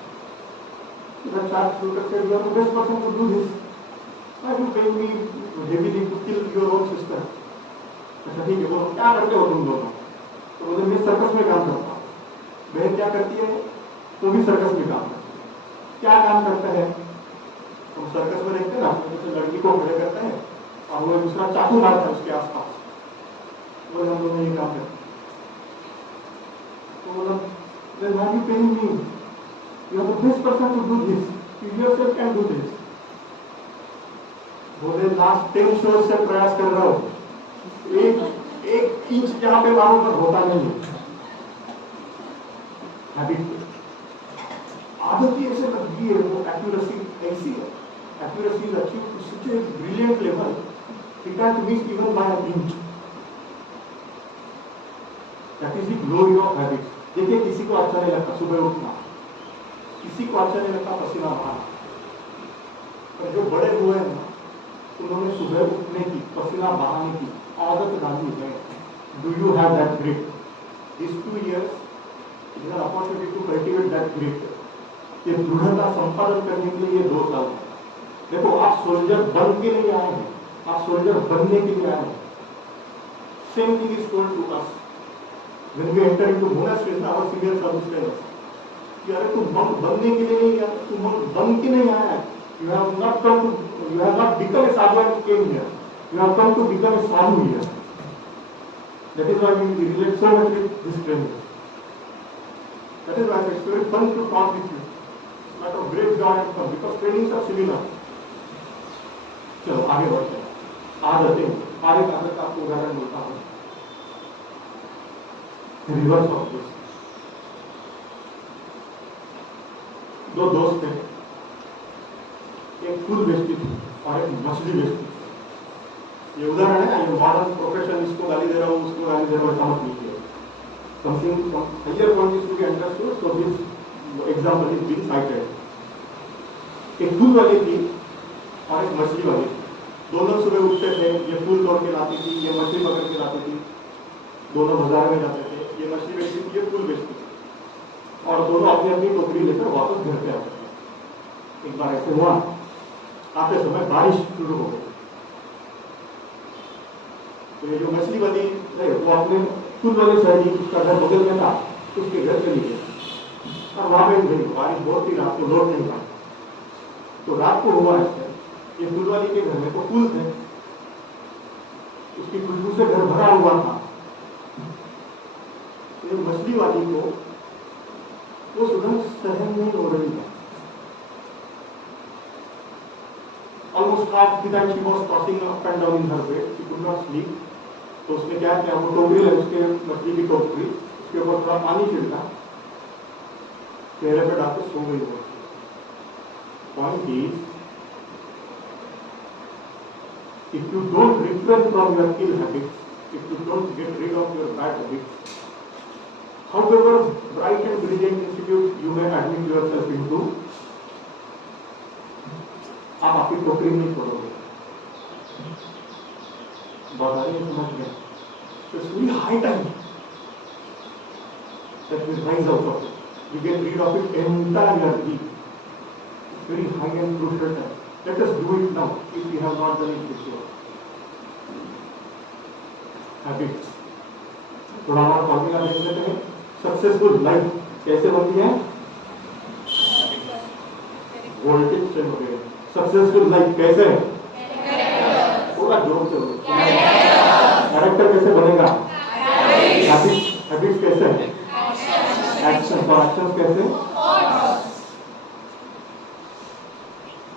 The sharp shooter said, "You are the best person to do this. Why you paying me heavily to kill your own sister?" अच्छा ठीक है, बोलो क्या करते हो तुम दोनों? तो बोले मैं सर्कस में काम करता हूँ। बहन क्या करती है? वो भी सर्कस में काम करती है। क्या काम करता है? हम सर्कस में देखते हैं ना, जैसे लड़की को खड़े करते हैं और वो दूसरा चाकू मारता है उसके आसपास। बोले हम दोनों ये काम करते हैं। तो बोला then why are you paying me? You are the best person to do this. You yourself can do this. बोले लास्ट 10 शोज से प्रयास कर रहा हूँ, एक इंच जहाँ पे मारूं पर होता नहीं है। हैबिट आदत ही ऐसे लग गई है, वो एक्यूरेसी ऐसी है, accuracy is achieve to such a brilliant level, it can miss even by a inch. That is the glory of habit. देखिए किसी को अच्छा नहीं लगता सुबह उठना, किसी को अच्छा नहीं लगता पसीना बहाना, पर जो बड़े हुए हैं ना उन्होंने सुबह उठने की, पसीना बहाने की आदत डाली है। Do you have that grit? These 2 years is an opportunity to cultivate that grit. ये दृढ़ता संपादन करने के लिए ये 2 साल है। देखो आप सोल्जर बन के नहीं आए हैं, आप सोल्जर बनने के लिए आए हैं। Same thing is told to us when we enter into monasteries, our senior service members. कि अरे तुम monk बनने के लिए नहीं आया, तुम monk बन के नहीं आया है। You have not become a sadhu and came here. You have come to become a sadhu here. That is why we relate so much with this training. That is why it's very fun to talk with you. It's a matter of great joy and fun because trainings are similar. चलो आगे बढ़ते हैं। आदतें, हर एक आदत का आपको उदाहरण देता हूँ। Reverse of this. 2 दोस्त थे, एक फूल बेचती थी और एक मछली बेचती थी। ये उदाहरण है, ये मॉडर्न प्रोफेशन, इसको गाली दे रहा हूँ, उसको गाली दे रहा हूँ, समझ लीजिए। Something from higher point is to be understood, so this example is being cited. एक फूल वाली थी और एक मछली वाली थी। दोनों सुबह उठते थे, ये फूल तोड़ के लाती थी, ये मछली पकड़ के लाती थी। दोनों बाजार में जाते थे, ये मछली बेचती थी, ये फूल बेचती थी और दोनों अपनी अपनी टोकरी लेकर वापस घर पे आते थे। एक बार ऐसे हुआ, आते समय बारिश शुरू हो गई। तो ये जो मछली वाली है वो अपने फूल वाले सहेली, उसका घर बगल में था, उसके घर चली गई और वहां पे गई। बारिश बहुत थी, रात को लौट नहीं पाई। तो रात को हुआ ऐसे, ये फूल वाली के घर में तो फूल थे, उसकी खुशबू से घर भरा हुआ था। ये मछली वाली को वो सुगंध सहन नहीं हो रही है। Almost half the time she was tossing up and down in her bed, she could not sleep. तो उसने क्या किया, वो टोकरी है उसके मछली की टोकरी, उसके ऊपर थोड़ा पानी छिड़का, चेहरे पे डालकर सो गई वो। Point is, if you don't refrain from your ill habits, if you don't get rid of your bad habits, however bright and brilliant institute you may admit yourself into, आप आपकी टोकरी नहीं छोड़ोगे। बात आ रही है, समझ गए? So it's really high time that we rise out of it. We get rid of it entirely. It's very high and crucial time. Let us do it now if we have not done it before. Habits. थोड़ा हमारा formula देख लेते हैं। Successful life कैसे बनती है? Voltage से होते हैं। सक्सेसफुल लाइफ कैसे है? पूरा जोर से होगा। कैरेक्टर कैसे बनेगा? हैबिट्स कैसे है? एक्शन। और एक्शन कैसे?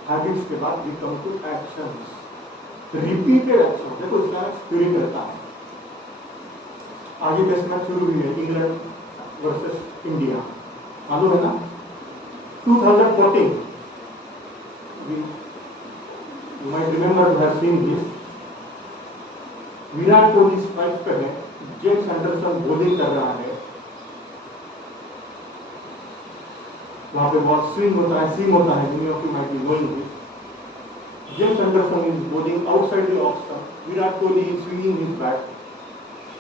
हैबिट्स के बाद we come to actions, repeated action. देखो इसका स्पिरिट रहता है। आगे टेस्ट मैच शुरू हुई है, इंग्लैंड वर्सेस इंडिया, मालूम है ना? 2014 you might remember to have seen this. Virat Kohli strike पे है, जेम्स एंडरसन बॉलिंग कर रहा है, वहां पे बहुत स्विंग होता है, सीम होता है, many of you might be knowing this. James Anderson is bowling outside the off stump, Virat Kohli is swinging his bat,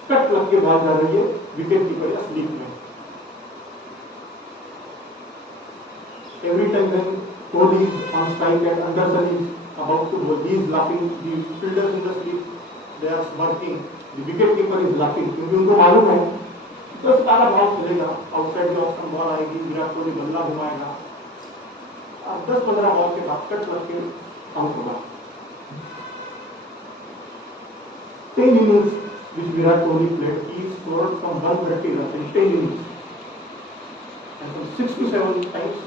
cut लग के बॉल जा रही है, विकेट कीपर या स्लीप में। Every time when Kohli is on strike and Anderson is about to bowl, he is laughing, the fielders in the sleep, they are smirking, the wicket keeper is laughing, क्योंकि उनको मालूम है 10-12 ball चलेगा, outside की of ball आएगी, विराट कोहली बल्ला घुमाएगा, अब 10-15 बॉल के बाद कट लग के आउट होगा। 10 innings which Virat Kohli played, he scored from 130 runs in 10 innings, and from 6 to 7 times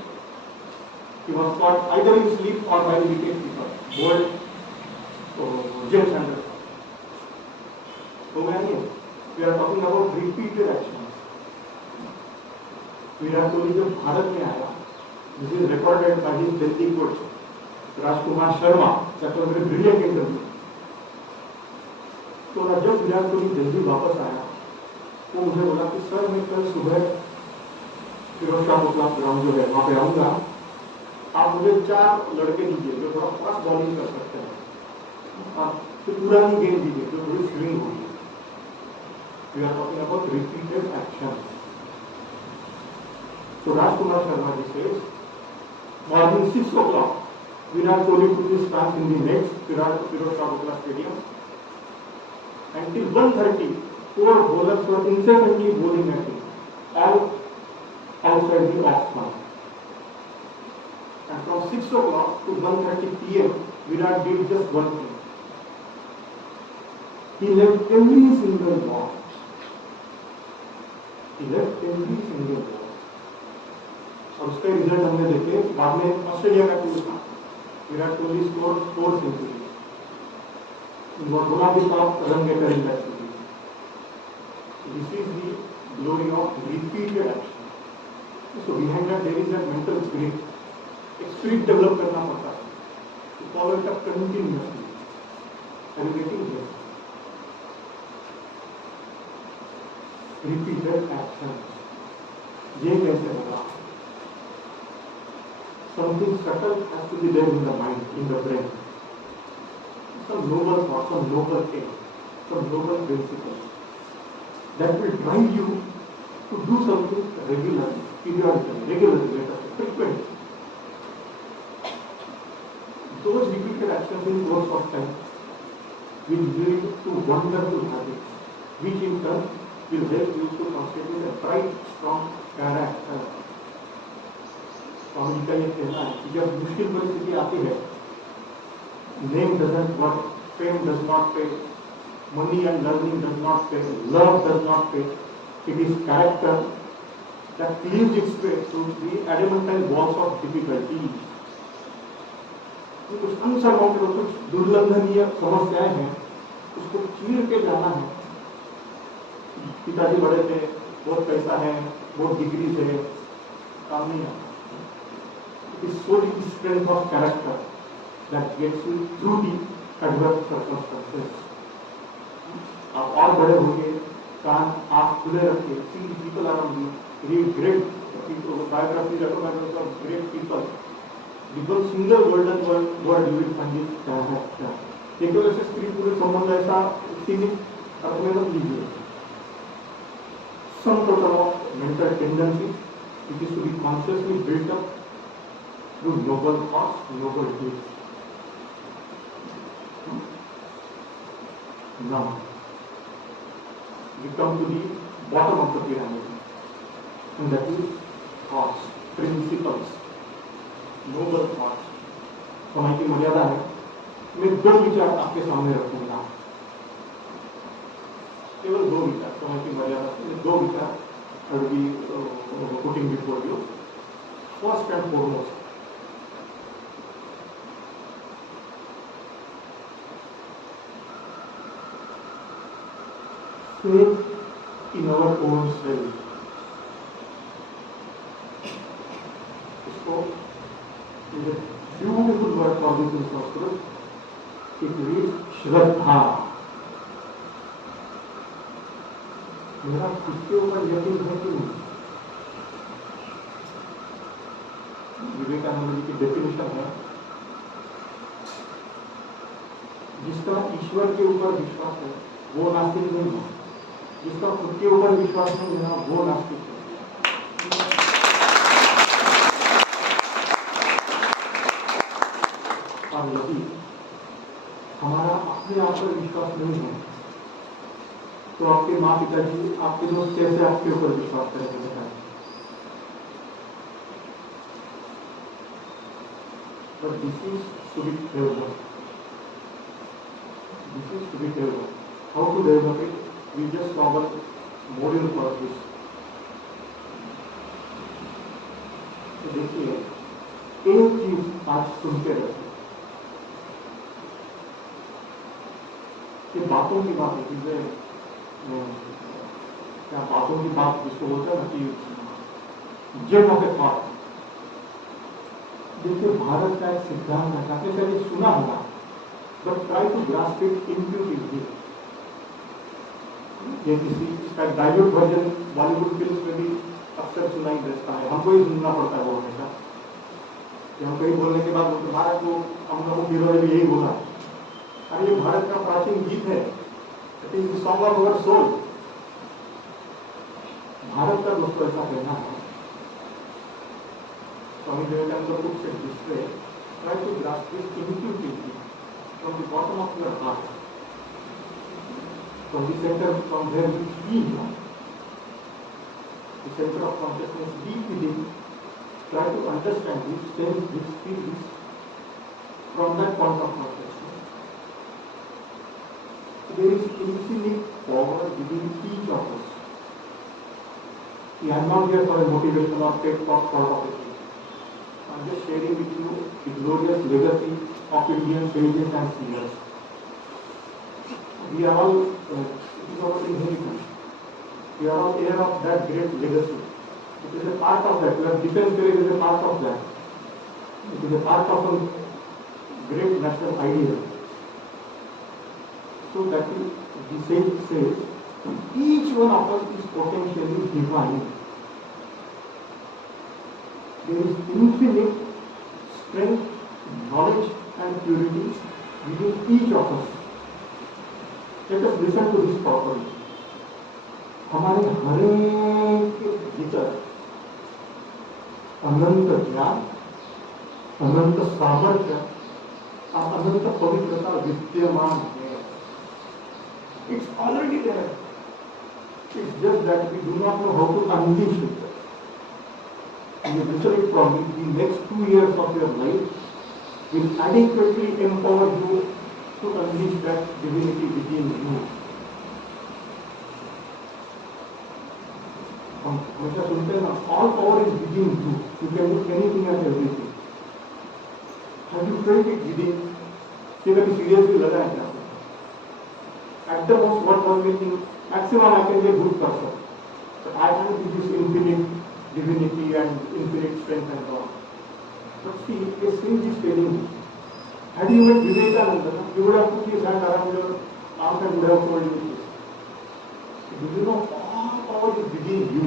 he was caught either in sleep or by the wicket keeper, bowled James Anderson. So we are talking about repeated actions. Virat Kohli जब भारत में आया, this is recorded by his Delhi coach Rajkumar Sharma, that was very brilliant interview. तो जब विराट कोहली दिल्ली वापस आया, वो मुझे बोला कि सर मैं कल सुबह फिरोज शाह कोटला ग्राउंड जो है वहाँ पे आऊँगा, आप मुझे 4 लड़के दीजिए जो थोड़ा फास्ट बॉलिंग कर सकते हैं, आप तो पुरानी गेंद दीजिए जो थोड़ी स्विंग होगी। We are talking about repeated action. So Rajkumar Sharma ji says, morning 6 o'clock, Virat Kohli took his stance in the next Firoz Shah Kotla Stadium. Until 1:30, 4 bowlers were incessantly bowling at him, all outside the off stump. And from 6 o'clock to 1:30 p.m., Virat did just one thing. He left every single ball. He left every single ball. और उसका result हमने देखे, बाद में Australia का tour था, Virat Kohli score 4 century, one of the top run getter in that series. This is the glory of repeated action. So behind that there is a mental spirit, एक spirit develop करना पड़ता है to follow it up continuously. Are you getting here? Repeated action, ये कैसे होगा? Something subtle has to be there in the mind, in the brain. Some noble thought, some noble aim, some noble principles that will drive you to do something regularly, periodically, let us say, frequently. Those repeated actions in course of time will lead to wonderful habits, which in turn will help you to constitute a bright, strong character. Swami ji का ये कहना है कि जब मुश्किल परिस्थिति आती है, name doesn't work, fame does not pay, money and learning does not pay, love does not pay, it is character that cleaves its way through the adamantine walls of difficulty. कुछ अनसरमाउंटेबल, कुछ दुर्लंघनीय समस्याएं हैं, उसको चीर के जाना है। पिताजी बड़े थे, बहुत पैसा है, बहुत डिग्री है, काम नहीं आता। It is solely the strength of character that gets you through the adverse circumstances. आप और बड़े होंगे, कान आँख खुले रखिए, see people around you, read great people, biographies, autobiographies of great people. The one single golden word you will find is character. केवल ऐसे स्त्री पुरुष संबंध ऐसा सीमित अर्थ में मत लीजिए। Some total of mental tendencies which is to be consciously built up through noble thoughts, noble deeds. Now, we come to the bottom of the pyramid, and that is thoughts, principles, noble thoughts. समय की मर्यादा है, मैं 2 विचार आपके सामने रखूंगा, केवल 2 विचार, समय की मर्यादा से 2 विचार I will be putting before you. First and foremost, faith in our own self. So, is a beautiful word for this in Sanskrit. It reads Shraddha. मेरा खुद के ऊपर यकीन है कि नहीं? विवेकानंद जी की डेफिनेशन है, जिसका ईश्वर के ऊपर विश्वास है वो नास्तिक नहीं है, जिसका खुद के ऊपर विश्वास नहीं है ना वो नास्तिक है। और यदि हमारा अपने आप पर विश्वास नहीं है तो आपके माँ पिताजी, आपके दोस्त कैसे आपके ऊपर विश्वास करेंगे बताएं? But this is to be developed. This is to be developed. How to develop it? We just saw one module for this. तो देखिए, एक चीज आज सुनते रहते कि बातों की बात है, क्या बातों की बात जिसको बोलते हैं ना कि gem of a thought. देखिए भारत का एक सिद्धांत है, आपने शायद ये सुना होगा, but try to grasp it intuitively. ये किसी इसका डाइल्यूट वर्जन बॉलीवुड फिल्म्स में भी अक्सर सुनाई देता है, हमको ही सुनना पड़ता है वो हमेशा। हमको ही बोलने के बाद भारत को हम लोगों हीरो ने भी यही बोला, अरे ये भारत का प्राचीन गीत है, it is the song of our soul. Bharat का दोस्तों ऐसा कहना है, Swami Vivekananda put it this way, try to grasp this intuitively from the bottom of your heart, from the center from where we feel, the center of consciousness deep within, try to understand this, sense this, feel this from that point of consciousness. There is infinite power within each of us. I am not here for a motivation or pep talk sort of a thing. I am just sharing with you the glorious legacy of Indian sages and seers. We are all, it is our inheritance. We are all heir of that great legacy. It is a part of that. Your defense career is a part of that. It is a part of a great national ideal. So that the sage says, each one of us is potentially divine. There is infinite strength, knowledge and purity within each of us. Let us listen to this properly. हमारे हर एक के भीतर अनंत ज्ञान, अनंत सामर्थ्य और अनंत पवित्रता विद्यमान है. It's already there. It's just that we do not know how to unleash it. And you listen it from me, the next 2 years of your life will adequately empower you to unleash that divinity within you. हम हमेशा सुनते हैं ना, all power is within you. You can do anything and everything. Have you felt it within? ये कभी seriously लगा है क्या? At the most, what one will think, maximum I can be a good person, but I have this infinite divinity and infinite strength and all. But see, a sage is telling you. Had you met Vivekananda, you would have put his hand around your arm and would have told you this. Do you know all power is within you?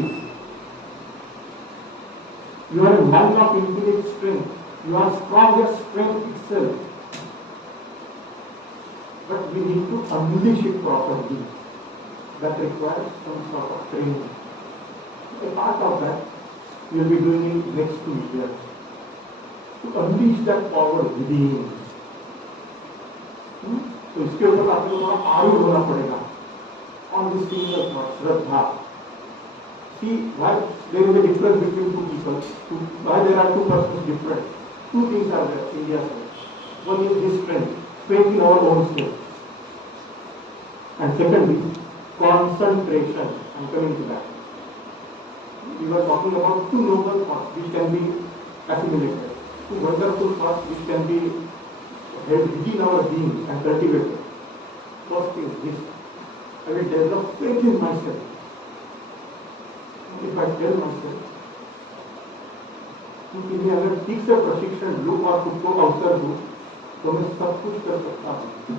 You are a man of infinite strength. You are strong as strength itself. But we need to unleash it properly. That requires some sort of training. A part of that we will be doing in the next 2 years. To unleash that power within. तो इसके ऊपर आपको थोड़ा आरूढ़ होना पड़ेगा. On this single thought, Shraddha. See why there is a difference between two people. Why there are two persons different. Two things are there in India. One is his strength in our own self. And secondly, concentration. I am coming to that. We were talking about two noble thoughts which can be assimilated. Two wonderful thoughts which can be held within our being and cultivated. First is this. I will develop faith in myself. If I tell myself, क्योंकि मैं अगर ठीक से प्रशिक्षण लूँ और खुद को अवसर दूँ, तो मैं सब कुछ कर सकता हूँ.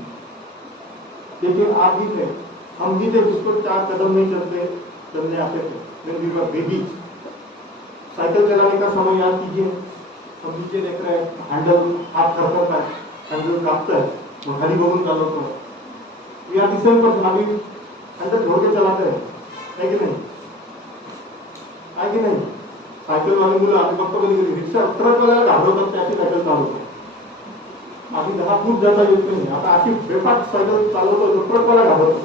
लेकिन आज ही थे, हम ही थे जिसको 4 कदम नहीं चलने आते थे. When we were babies, cycle चलाने का समय याद कीजिए. हम नीचे देख रहे हैं, हैंडल हाथ करता है, हैंडल काटता है, वो खाली बगुन चालता है. We are the same person. अभी हैंडल छोड़ के चलाते हैं, है कि नहीं? है कि नहीं? सायकल वाले मुलं आधी फक्त कधी कधी रिक्षा ट्रक वाल्याला घाबरवतात त्याची सायकल चालवतो. आधी 10 फूट जाता येत नाही, आता अशी बेफाट सायकल चालवतो तो ट्रक वाला घाबरतो.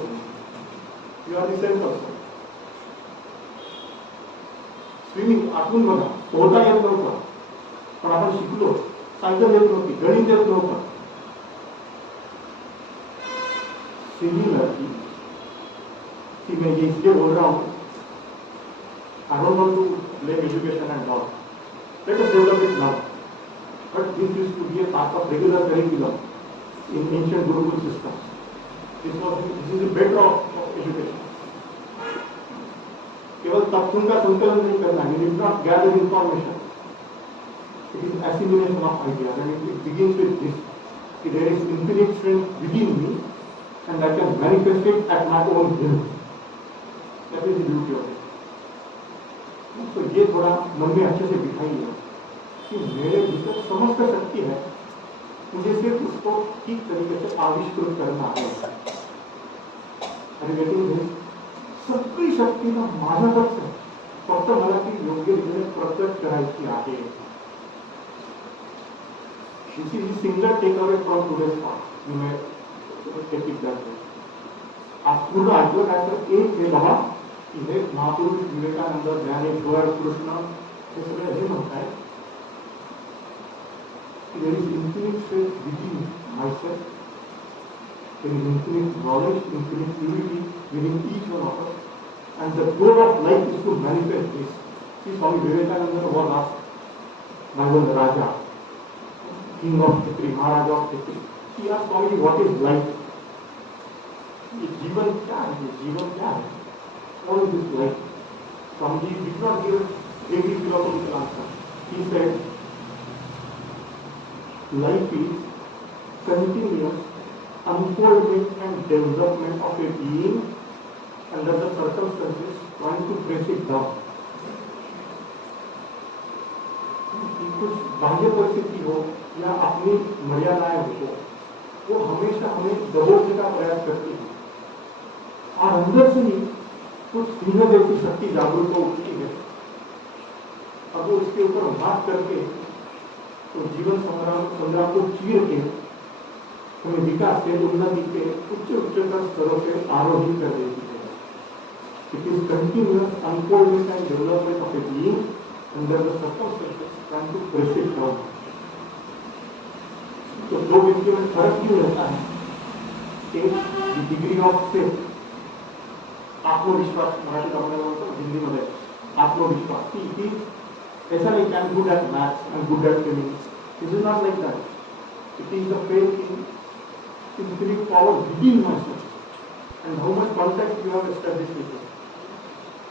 You are the same person. Swimming आठवून बघा, पोहता येत नव्हतं पण आपण शिकलो. सायकल येत नव्हती, गणित येत नव्हतं. सिमिलरली कि मैं ये इसलिए बोल रहा हूँ, I don't want to blame education and all. Let us develop it now. But this used to be a part of regular curriculum in ancient Gurukul systems. This is the better of education. केवल तथ्यों का संकलन नहीं करना है, you did not gather information. It is assimilation of ideas, and it begins with this. There is infinite strength within me, and I can manifest it at my own will. That is the beauty of it. तो ये थोड़ा मन में अच्छे से बिठाइए कि मेरे भीतर समस्त शक्ति है, मुझे सिर्फ उसको ठीक तरीके से आविष्कृत करना है. सगळी शक्ती ना माझ्याकडच आहे, फक्त मला ती योग्य रीतीने प्रकट करायची आहे. This is the single takeaway from today's talk. You may take it that way. आप पूर्ण ऐकलं काय तर एक हे दहा हे महापुरुष विवेकानंद, ज्ञानेश्वर, कृष्ण हे सगळे हे म्हणताय की there is infinite strength within myself. There is infinite knowledge, infinite purity within each one of us, and the goal of life is to manifest this. See, Swami Vivekananda was asked by one Raja, king of Khetri, Maharaja of Khetri. He asked Swami, what is life? ये जीवन क्या है? ये जीवन क्या है? What is this life? Swamiji did not give every philosophical answer. He said, life is continuous unfoldment and development of a being under the circumstances trying to press it down. कुछ बाह्य परिस्थिति हो या अपनी मर्यादाएं हो, वो हमेशा हमें दबोचने का प्रयास करती है, और अंदर से ही कुछ सिंह जैसी शक्ति जागरूक हो उठती है. अब वो उसके ऊपर बात करके तो जीवन संग्राम को चीर के हमें विकास के उन्नति के उच्चतर स्तरों से आरोही कर देती है. It is continuous unfoldment and development of a being under the circumstances trying to press it down. तो दो व्यक्तियों में फर्क क्यों रहता है? एक डिग्री ऑफ फेथ, आत्मविश्वास, मराठी का हिंदी मध्ये आत्मविश्वास. ऐसा नहीं can good at maths and good at swimming. This is not like that. It is the faith in infinite power within myself and how much contact you have established with it.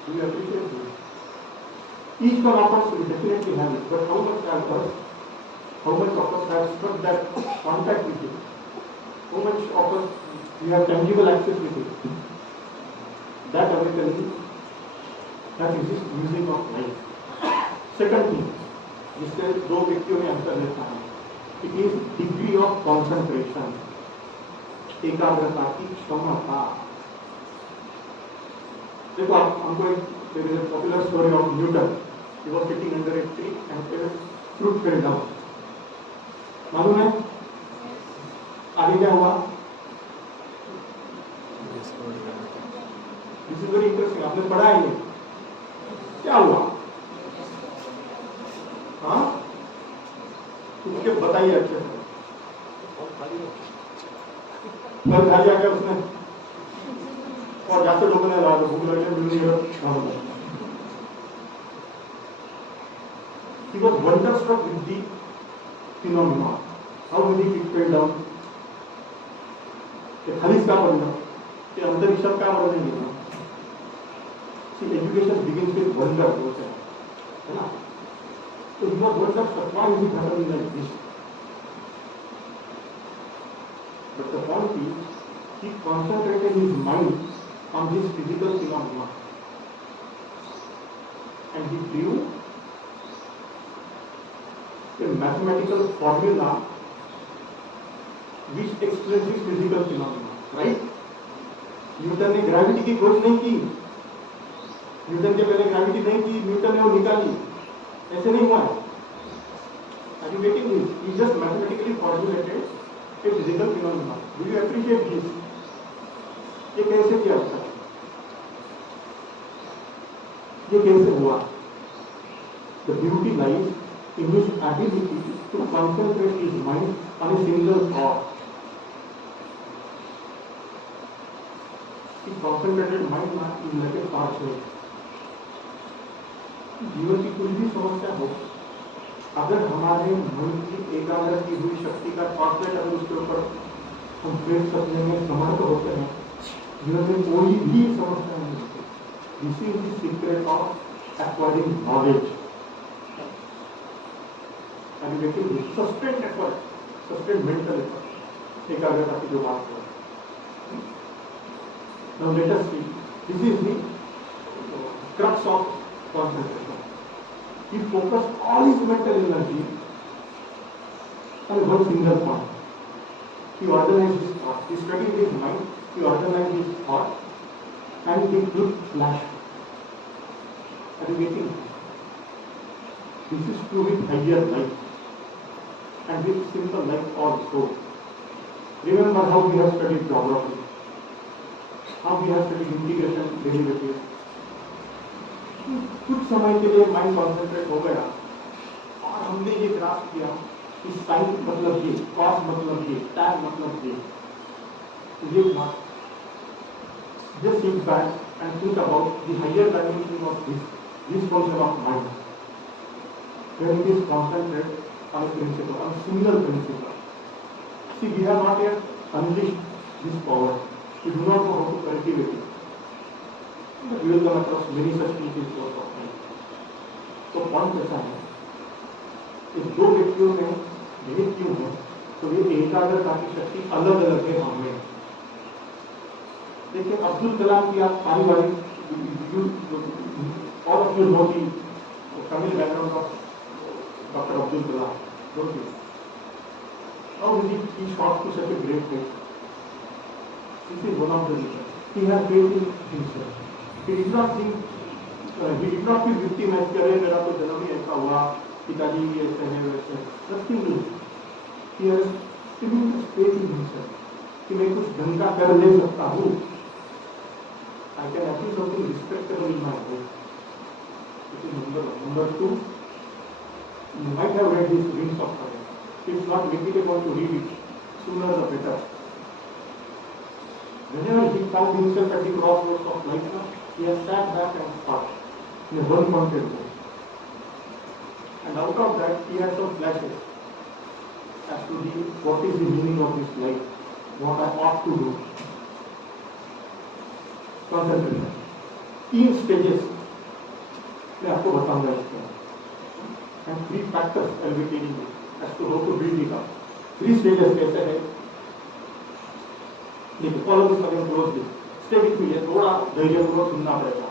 Do you appreciate this? Each one of us will definitely have it, but how much of us have struck that contact with it? How much of us we have tangible access with it? That awakening, that is this music of life. Second thing, जिससे दो व्यक्तियों में अंतर रहता है, it is degree of concentration. एकाग्रता की क्षमता. देखो आप हमको एक popular story of Newton. He was sitting under a tree and a fruit fell down. मालूम है आगे क्या हुआ? This is very interesting. आपने पढ़ा है ये क्या हुआ? हाँ, उसके बताइए अच्छे से. कल खा लिया क्या उसने? और जाते लोगों ने रहा तो भूख लगे मिल नहीं. He was wonderstruck with the phenomena. How did he fell down? ये खलीज का बनना, ये अंतरिक्ष का बनने नहीं. See, education begins with wonder, बोलते हैं, है ना? तो he was wonderstruck. Why is it happening like this? But the point is, he concentrated his mind on this physical phenomena, and he drew a mathematical formula which explains this physical phenomena. Right? Newton ने gravity की खोज नहीं की. Newton के पहले gravity नहीं थी, Newton ने वो निकाली. ऐसे नहीं हुआ है. Are you getting this? He just mathematically formulated a physical phenomena. Do you appreciate this? ये कैसे किया होता है? ये कैसे हुआ? The beauty lies in his ability to concentrate his mind on a single thought. He concentrated mind in like a torch. जीवन की कुछ भी समस्या हो, अगर हमारे मन की एकाग्र की हुई शक्ति का ट्रांसलेट अगर उसके ऊपर हम फेस करने में समर्थ होते हैं, जीवन में कोई भी समस्या नहीं होती. This is the secret of acquiring knowledge. And you getting this sustained effort, sustained mental effort. एकाग्रता की जो बात है. Now let us see. This is the crux of concentration. He focused all his mental energy on one single point. He organized his thought. He studied his mind. He organized his thought, and the truth flashed. Are you getting? This is true with higher life and with simple life also. Remember how we have studied geography, how we have studied integration, derivatives. कुछ समय के लिए mind concentrate हो गया और हमने ये graph किया कि साइन मतलब ये, कॉस मतलब ये, टैन मतलब ये not. Just think back and think about the higher dimension of this function of mind. When it is concentrated on a principle, on a single principle. See, we have not yet unleashed this power. We do not know how to cultivate it. But we will come across many such teachings also. तो point ऐसा है कि दो व्यक्तियों में भेद क्यों है, तो ये एकाग्रता की शक्ति अलग अलग है हमें. देखिए अब्दुल कलाम की आप पारिवारिक और of you know the family background of doctor Abdul Kalam. Don't you? How did he shot to such a great height? This is one of the reasons. He has faith in himself. He did not think, he did not feel victimized. कि अरे मेरा तो जन्म ही ऐसा हुआ, पिताजी भी ऐसे हैं वैसे. Nothing new. He has tremendous faith in himself. कि मैं कुछ ढंग का कर ले सकता हूँ. I can achieve something respectable in my life. This is number one. Number two, you might have read his Wings of Fire. If not, make it about to read it. Sooner the better. Whenever he found himself at the crossroads of life, he has sat back and thought in a one-pointed way. And out of that, he had some flashes as to what is the meaning of this life, what I ought to do. Concentration. 3 stages मैं आपको बताऊंगा इसके. And 3 factors I will be telling you as to how to build it up. 3 stages कैसे है? देखिए, follow this again closely. Stay with me. ये थोड़ा धैर्यपूर्वक सुनना पड़ेगा.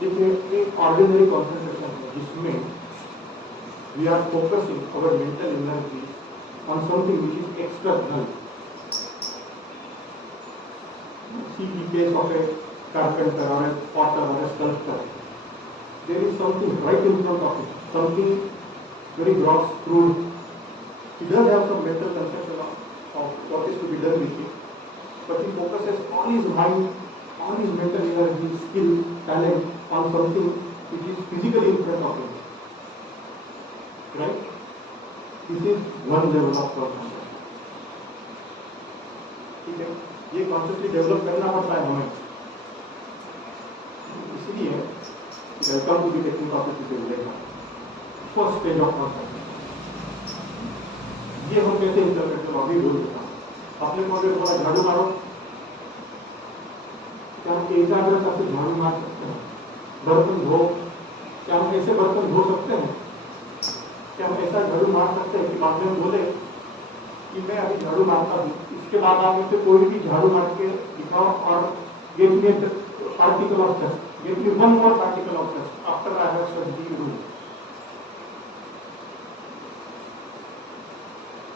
देखिए, एक ordinary concentration है जिसमें we are focusing our mental energy on something which is external. See the case of a carpenter or a potter or a sculptor. There is something right in front of it, something very gross, crude. He does have some mental conception of what is to be done with it, but he focuses all his mind, all his mental energy, skill, talent on something which is physically in front of him. Right? This is one level of concentration. ठीक है? ये concept develop करना पड़ता है हमें. इसलिए welcome to the technique of first stage of concept. ये हम कैसे इंटरप्रेट करें अभी बोल देता हूँ. अपने को अगर थोड़ा झाड़ू मारो, क्या हम एकाग्रता से झाड़ू मार सकते हैं? बर्तन धो, क्या हम ऐसे बर्तन धो सकते हैं? क्या हम ऐसा झाड़ू मार सकते हैं कि बाद में बोले कि मैं अभी झाड़ू मारता हूँ, इसके बाद आप मुझसे कोई भी झाड़ू मार के दिखाओ और get me article of taste, get me one more article of taste after I have search the room.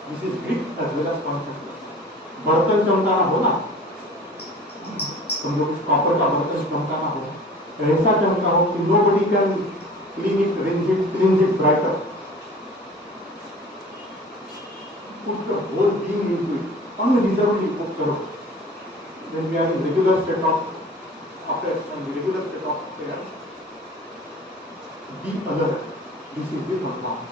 This is grip as well as concentration. बर्तन चमकाना हो ना, कॉपर का बर्तन चमकाना हो, ऐसा चमका हो कि nobody can clean it, clean it brighter. Put the whole being into it. Unreservedly put karo. When we are in regular state of affairs and regular state of affairs, be alert. This is the command.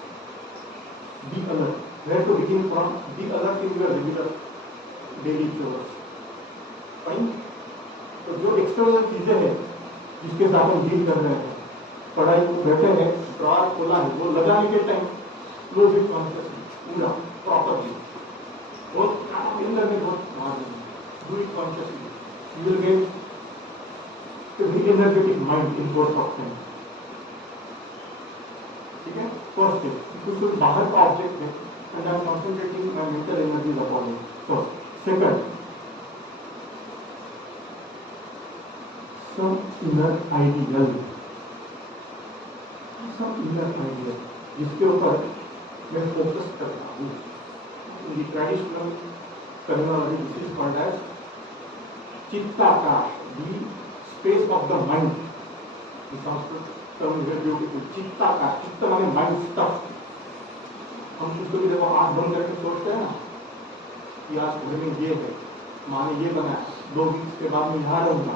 Be alert. Where to begin from? Be alert in your regular daily chores. Fine. तो जो external चीजें हैं जिसके साथ हम deal कर रहे हैं, पढ़ाई को बैठे हैं, ड्रॉअर खोला है, वो लगाने के टाइम क्लोज इट कॉन्शियसली पूरा properly. Both in learning, both not. Do it consciously. You will get a very energetic mind in course of time. ठीक है? First thing, कुछ बाहर का object है and I am concentrating my mental energies upon it. First. Second, some inner ideal. जिसके ऊपर मैं focus करता हूँ. In the traditional terminology, this is called as चित्ताकाश, the space of the mind. In Sanskrit term is very beautiful. चित्ताकाश, चित्त माने mind stuff. हम खुद को भी देखो आँख बंद करके सोचते हैं ना कि आज घर में ये है, माँ ने ये बनाया, 2 वीक के बाद मैं यहाँ रहूँगा.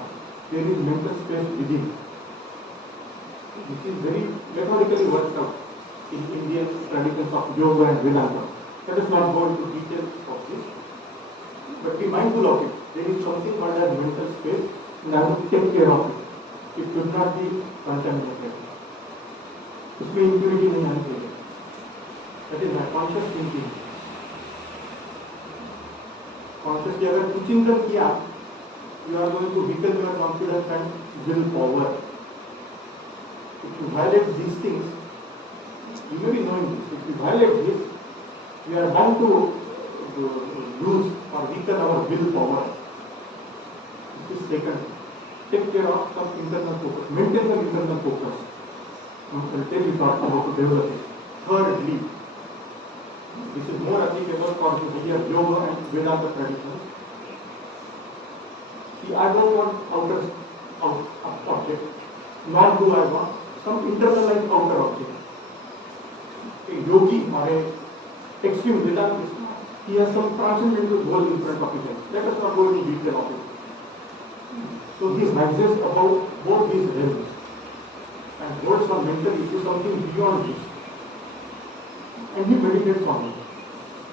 There is mental space within. This is very methodically worked out in Indian traditions of yoga and Vedanta. Let us not go into details of this, but be mindful of it. There is something called as mental space, and I have to take care of it. It should not be contaminated. उसमें impurity नहीं आनी चाहिए. That is my conscious thinking. Consciously अगर कुछ चिंतन किया, you are going to weaken your confidence and willpower. If you violate these things, you may be knowing this. If you violate this, we are bound to lose or weaken our willpower. This is second. Take care of some internal focus. Maintain some internal focus. I'll tell you how to develop it. Thirdly, this is more applicable for the Indian yoga and Vedanta traditions. See, I don't want outer object, nor do I want some internalized outer object. A yogi or a extreme Vedantist, he has some transcendental goal in front of him. Let us not go into detail of it. So he rises above both these realms and works on mental issues, something beyond this. And he meditates on it.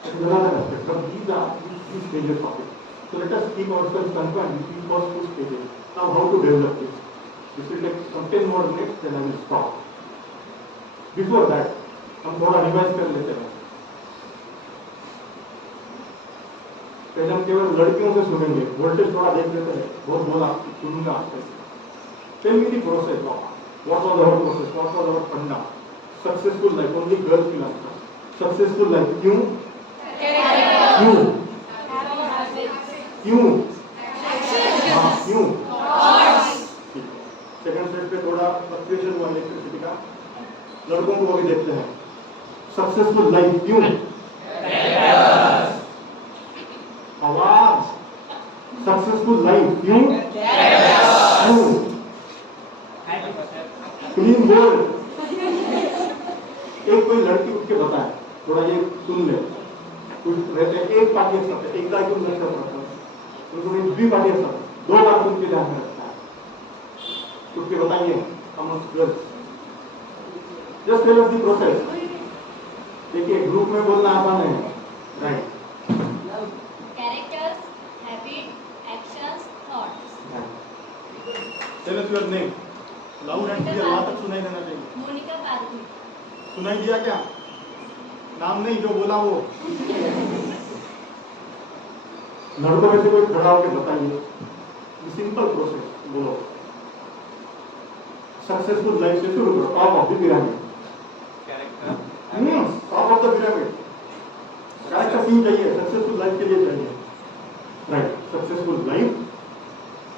That is another aspect. But these are these stages of it. So let us keep ourselves confined with these first 2 stages. Now how to develop this? This will take some 10 more minutes, then I will stop. Before that, हम थोड़ा revise कर लेते हैं. पहले हम केवल लड़कियों से सुनेंगे, वोल्टेज थोड़ा देख लेते हैं, बहुत बोला सुनूंगा आपसे. Tell me the process now. What was our process? What was our funda? Successful life, only girls will answer. Successful life, क्यों? क्यों? क्यों? हाँ, क्यों? सेकंड स्टेज पे थोड़ा फ्लक्चुएशन हुआ इलेक्ट्रिसिटी का. लड़कों को अभी देखते हैं. सक्सेसफुल लाइफ क्यों? आवाज. सक्सेसफुल लाइफ क्यों? क्यों? Clean board. एक कोई लड़की उठ के बताए, थोड़ा ये सुन ले. कुछ रहते एक पार्टी सब एक का क्यों लड़का पड़ता है, उनको भी पार्टी सब 2 बार सुन के ध्यान में रखता है. उठ के बताइए amongst girls. Just tell us the process. देखिए ग्रुप में बोलना आसान है. Right. Characters, habit, actions, thoughts. Tell us your name. Loud and clear. वहाँ तक सुनाई देना चाहिए. मोनिका पारखी. सुनाई दिया क्या? नाम नहीं जो बोला वो. लड़कों में से कोई खड़ा होकर बताइए. सिंपल प्रोसेस बोलो. सक्सेसफुल लाइफ से शुरू करो. Top of the pyramid. Top of the pyramid. Character क्यों चाहिए? सक्सेसफुल लाइफ के लिए चाहिए. राइट. Successful life.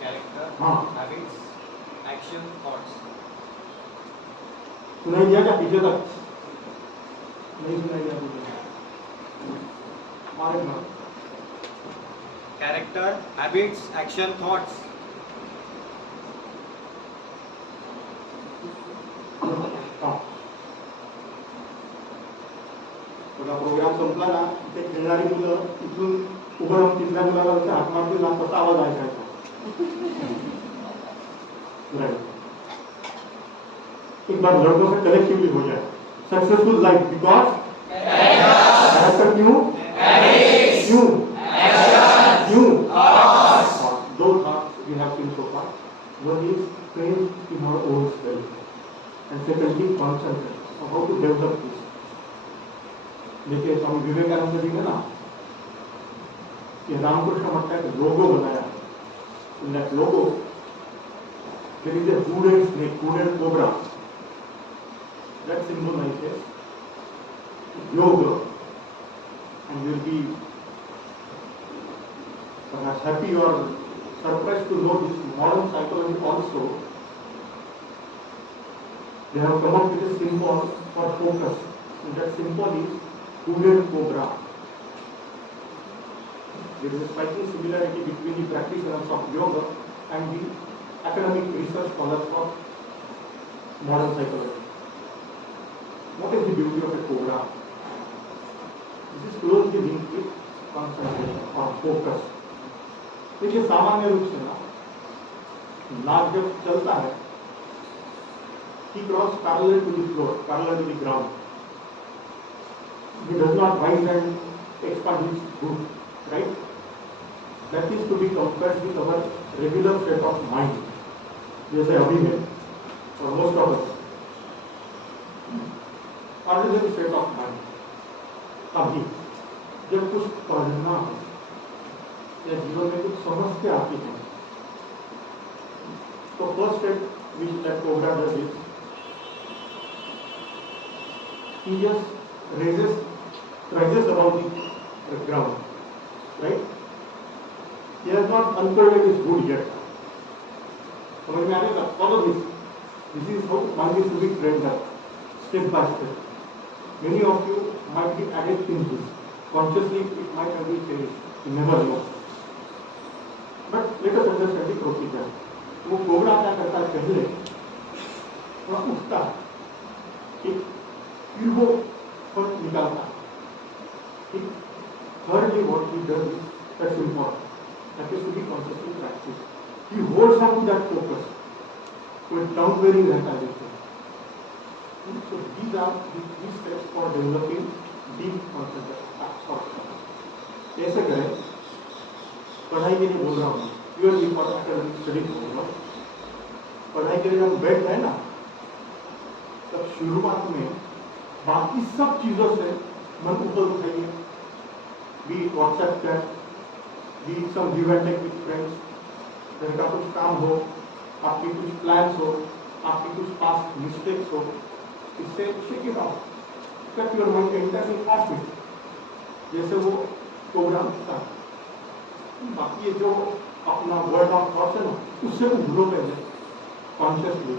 कैरेक्टर. हाँ. Habits, action, thoughts. सुनाई दिया क्या पीछे तक? नहीं सुनाई दिया. हमारे घर. Character, habits, action, thoughts. बघा प्रोग्राम संपला ना, इथे खेळणारी मुलं इथून उभं राहून तिथल्या मुलाला जसं हात मारतील ना तसा आवाज ऐकायचा. राइट. एक बार लड़कों से कलेक्टिवली हो जाए. सक्सेसफुल लाइफ बिकॉज कैरेक्टर क्यों? क्यों? क्यों? 2 thoughts we have seen so far. One is faith in our own self, and secondly concentration. How to develop this? देखिए स्वामी विवेकानंद जी ने ना ये रामकृष्ण मठ का एक लोगो बनाया. In that logo there is a hooded snake, hooded cobra. That symbolizes yoga, and you'll be perhaps happy or surprised to know this modern psychology also. They have come up with a symbol for focus, and that symbol is hooded cobra. There is a striking similarity between the practitioners of yoga and the academic research scholars of modern psychology. What is the beauty of a cobra? This is closely linked with concentration or focus. देखिए सामान्य रूप से ना नाग जब चलता है, he crosses parallel to the floor, parallel to the ground. He does not rise and expand his root, right? That is to be compared with our regular state of mind. जैसे अभी है, or most of us, ordinary state of mind. अभी जब कुछ पढ़ना है या जीवन में कुछ समस्या आती है, तो first step which that cobra does is he just rises above the ground, right? He has not unfolded his hood yet. समझ में आएगा? Follow this. This is how mind is to be trained up, step by step. Many of you might be added in this. Consciously, it might have been changed. You never know. But let us understand the procedure. वो cobra क्या करता है? पहले थोड़ा उठता है, ठीक? फिर वो फट निकालता है, ठीक? Thirdly, what he does is that's important. That is to be consciously practiced. He holds on to that focus. वो downbearing रहता है देखो. So these are the three steps for developing deep concentration. कैसे करें? पढ़ाई के लिए बोल रहा हूँ, प्योरली फॉर एकेडमिक स्टडी बोल रहा हूँ। पढ़ाई के लिए जब बैठ जाए ना, तब शुरुआत में बाकी सब चीजों से मन ऊपर उठाइए। Be WhatsApp chat, be some give and take with friends, घर का कुछ काम हो, आपकी कुछ प्लान्स हो, आपकी कुछ पास्ट मिस्टेक्स हो, इससे shake it of, cut your mind entirely of it, जैसे वो प्रोग्राम था। बाकी ये जो अपना वर्ड ऑफ थॉट्स है ना, उससे उभरो पहले कॉन्शियसली।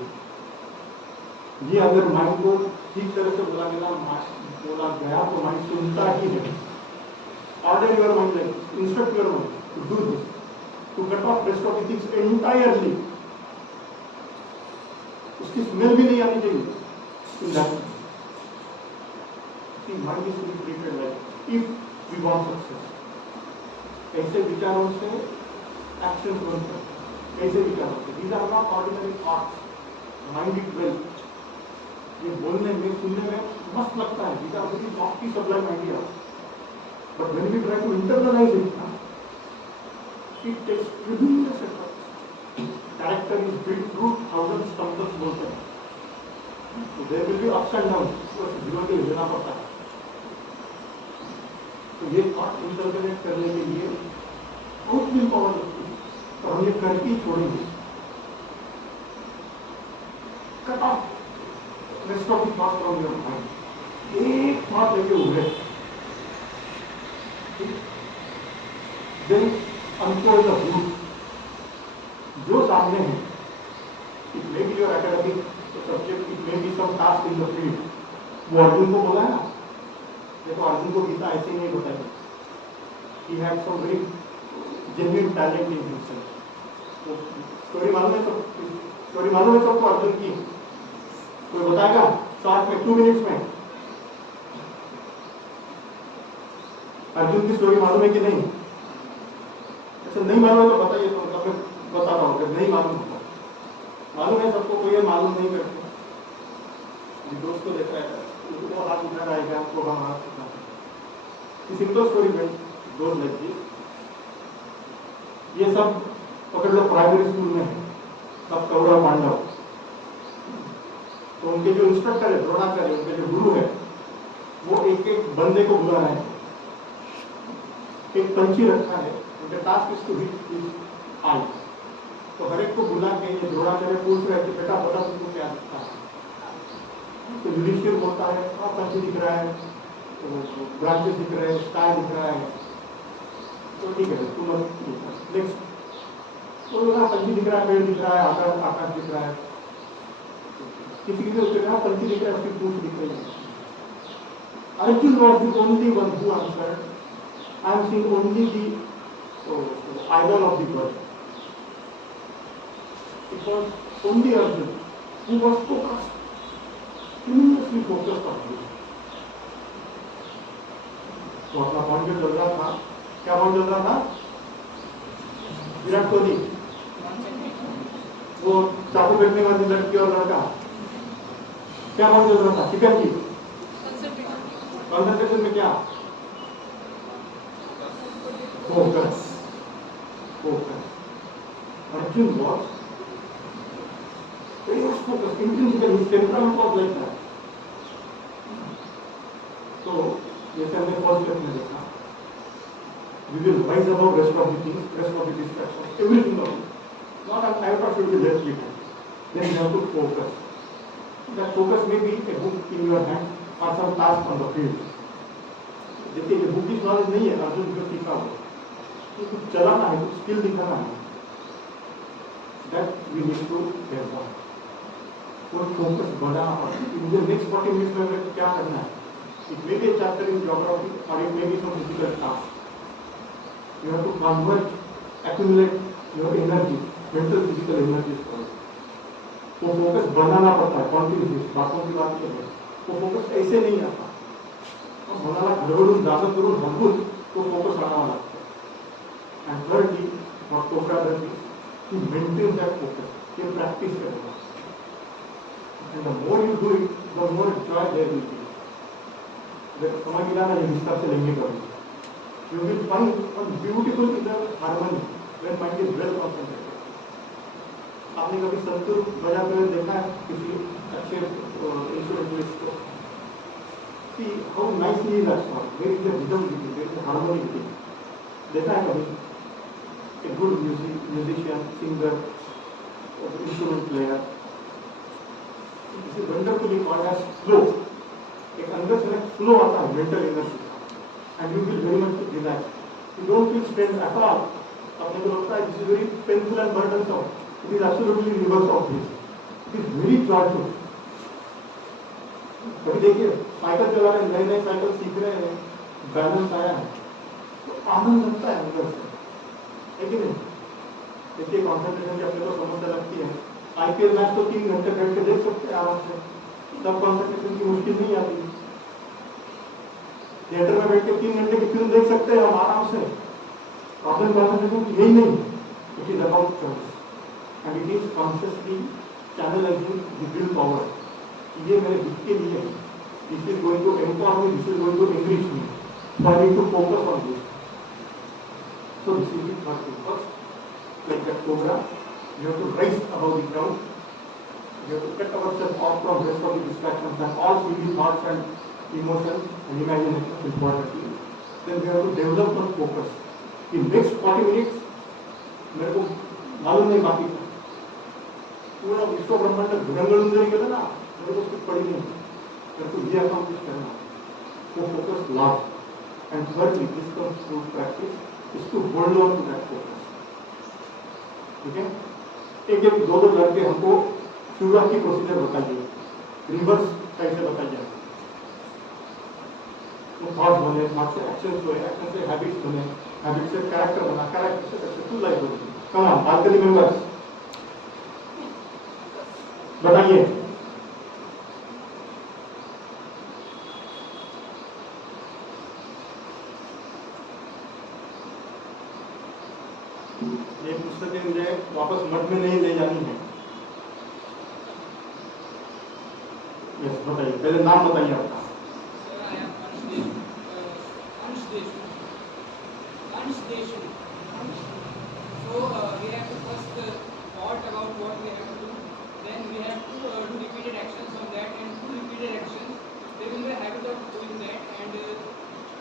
ये अगर माइंड को ठीक तरह से बोला गया तो माइंड सुनता ही नहीं। Order your mind, instruct your mind to do this, to cut off rest of the things entirely. उसकी स्मेल भी नहीं आनी चाहिए। Mind is to be treated like if we want success. ऐसे विचारों से एक्शन बनते हैं। ऐसे विचारों से, these are not ordinary thoughts. Mind it well. ये बोलने में, सुनने में मस्त लगता है। These are very lofty, sublime ideas. But when we try to internalize it, it takes tremendous effort. Character is built through thousands stumbles बोलते हैं। So there will be ups and downs. उसको जीवन के लेना पड़ता है। तो ये थॉट इंटरकनेक्ट करने के लिए बहुत विल पावर लगती है, और हम ये करके ही छोड़ेंगे। Cut off rest of the thought from your mind. एक थॉट लेके उभरे, देन अनफोल्ड द रूट। जो सामने है, it may be your academic subject, it may be some task in the field. वो अर्जुन को बोला है ना, देखो अर्जुन को गीता ऐसे ही नहीं बताई। He had some very genuine talent in himself. तो स्टोरी मालूम है सबको अर्जुन की? कोई बताएगा शॉर्ट में, 2 मिनट्स में? अर्जुन की स्टोरी मालूम है कि नहीं? अच्छा नहीं मालूम है तो बताइए, तो मतलब मैं बता रहा हूँ। अगर नहीं मालूम होगा, मालूम है सबको, कोई ये मालूम नहीं करते। दोस्त को देखा है, उसको हाथ उठा रहा है, आपको हम हाथ उठा। सिंपल स्टोरी में दोस्त लगी, ये सब पकड़ लो प्राइमरी स्कूल में है, सब कौरव पांडव। तो उनके जो इंस्ट्रक्टर है, द्रोणाचार्य, उनके जो गुरु है, वो एक एक बंदे को बुला रहे हैं। एक पंछी रखा है, उनका task is to hit his eye. तो हर एक को बुला के ये द्रोणाचार्य पूछ रहे कि बेटा बता तुमको क्या दिखता है? तो युधिष्ठिर बोलता है पंछी दिख रहा है, ब्रांचेस दिख रहे हैं, स्काई दिख रहा है। तो ठीक है तुम नेक्स्ट। तो पंछी दिख रहा है, पेड़ दिख रहा है, आकाश दिख रहा है। किसी किसी उससे कहा पंछी दिख रहा है, उसकी पूछ दिख रही है। Arjun was the only one who answered, I am seeing only the idol of the bird. It was only Arjun who was focused, tremendously focused on this. तो अपना पॉइंट चल रहा था, क्या पॉइंट चल रहा था? विराट कोहली, वो चाकू फेंकने वाली लड़की और लड़का, क्या पॉइंट चल रहा था? चिकन की कंसंट्रेशन में क्या? Focus, focus. Arjun was very much focused, intrinsically, his temperament was like that. So, जैसे हमने फर्स्ट स्टेप में देखा, we will rise above rest of the things, rest of the distractions, everything of it. Not an iota should be left behind. Then you have to focus. That focus may be a book in your hand or some task on the field. देखिए ये book की knowledge नहीं है, अर्जुन जो सीखा हो, तो कुछ चलाना है, कुछ स्किल दिखाना है। That we need to develop. वो फोकस बढ़ाना पड़ता है। मुझे नेक्स्ट 40 मिनट्स में क्या करना है? It may be a chapter in geography or it may be some physical task. You have to convert, accumulate your energy, mental, physical energy for it. वो फोकस बनाना पड़ता है, कॉन्टिन्यूस बातों की बात नहीं है। वो फोकस ऐसे नहीं आता। मनाला घडवडून जाणं करून हंबून तो फोकस आणावा लागतो. And thirdly, what Chopra does is to maintain that focus, to practice it. And the more you do it, the more joy there will be. समझ मिला ना, ये विस्तार से लेंगे कभी. You will find a beautiful inner harmony when mind is well concentrated. आपने कभी संतूर बजाते हुए देखा है किसी अच्छे इंस्ट्रूमेंटलिस्ट को? See how nicely is that song. There is a rhythm with it, there is a harmony with it. देखा है कभी? A good musician, singer, instrument player. This is wonderfully called as flow. एक अंदर से एक flow आता है mental energy, and you feel very much relaxed. You don't feel strained at all. अपने को लगता है this is very painful and burdensome. It is absolutely reverse of this. It is very joyful. कभी देखिए cycle चला रहे हैं, नए नए साइकिल सीख रहे हैं, बैलेंस आया है तो आनंद लगता है अंदर से, है कि नहीं? देखिए कॉन्सेंट्रेशन की अपने को समस्या लगती है, आईपीएल मैच तो 3 घंटे बैठ के देख सकते हैं आराम से, तब कॉन्सेंट्रेशन की मुश्किल नहीं आती। थिएटर में बैठ के 3 घंटे की फिल्म देख सकते हैं हम आराम से। प्रॉब्लम कॉन्सेंट्रेशन की यही नहीं, it is about choice and it is consciously channelizing the will power. ये मेरे हित के लिए है, this is going to empower me, this is going to enrich me, so I need to focus on this. So this is the first focus, like that cobra, you have to rise above the ground, you have to cut ourselves off from rest of the distractions and all silly thoughts and emotions and imaginations importantly. Then we have to develop one focus. In next 40 minutes मेरे को मालूम नहीं बाकी का पूरा विश्व ब्रह्मांड भुरंगड़ून जरी गेलं ना, मेरे को कुछ पड़ी नहीं, मेरे को ये अकाउंट करना, वो focus last. And thirdly, this comes through practice, is to hold on to that focus. ठीक है? एक एक दो लड़के हमको शुरुआत की प्रोसीजर बताइए, रिवर्स साइड से बताइए। तो थॉट्स बने, थॉट से एक्शंस हुए, एक्शन से हैबिट्स बने, हैबिट से कैरेक्टर बना, कैरेक्टर से सक्सेसफुल लाइफ बनी। कम ऑन बालकनी मेंबर्स बताइए। ये पुस्तकें मुझे वापस मठ में नहीं ले जानी है। यस बताइए, पहले नाम बताइए आपका। So we have to first thought about what we have to do. Then we have to do repeated actions on that, and through repeated actions, there will be a habit of doing that, and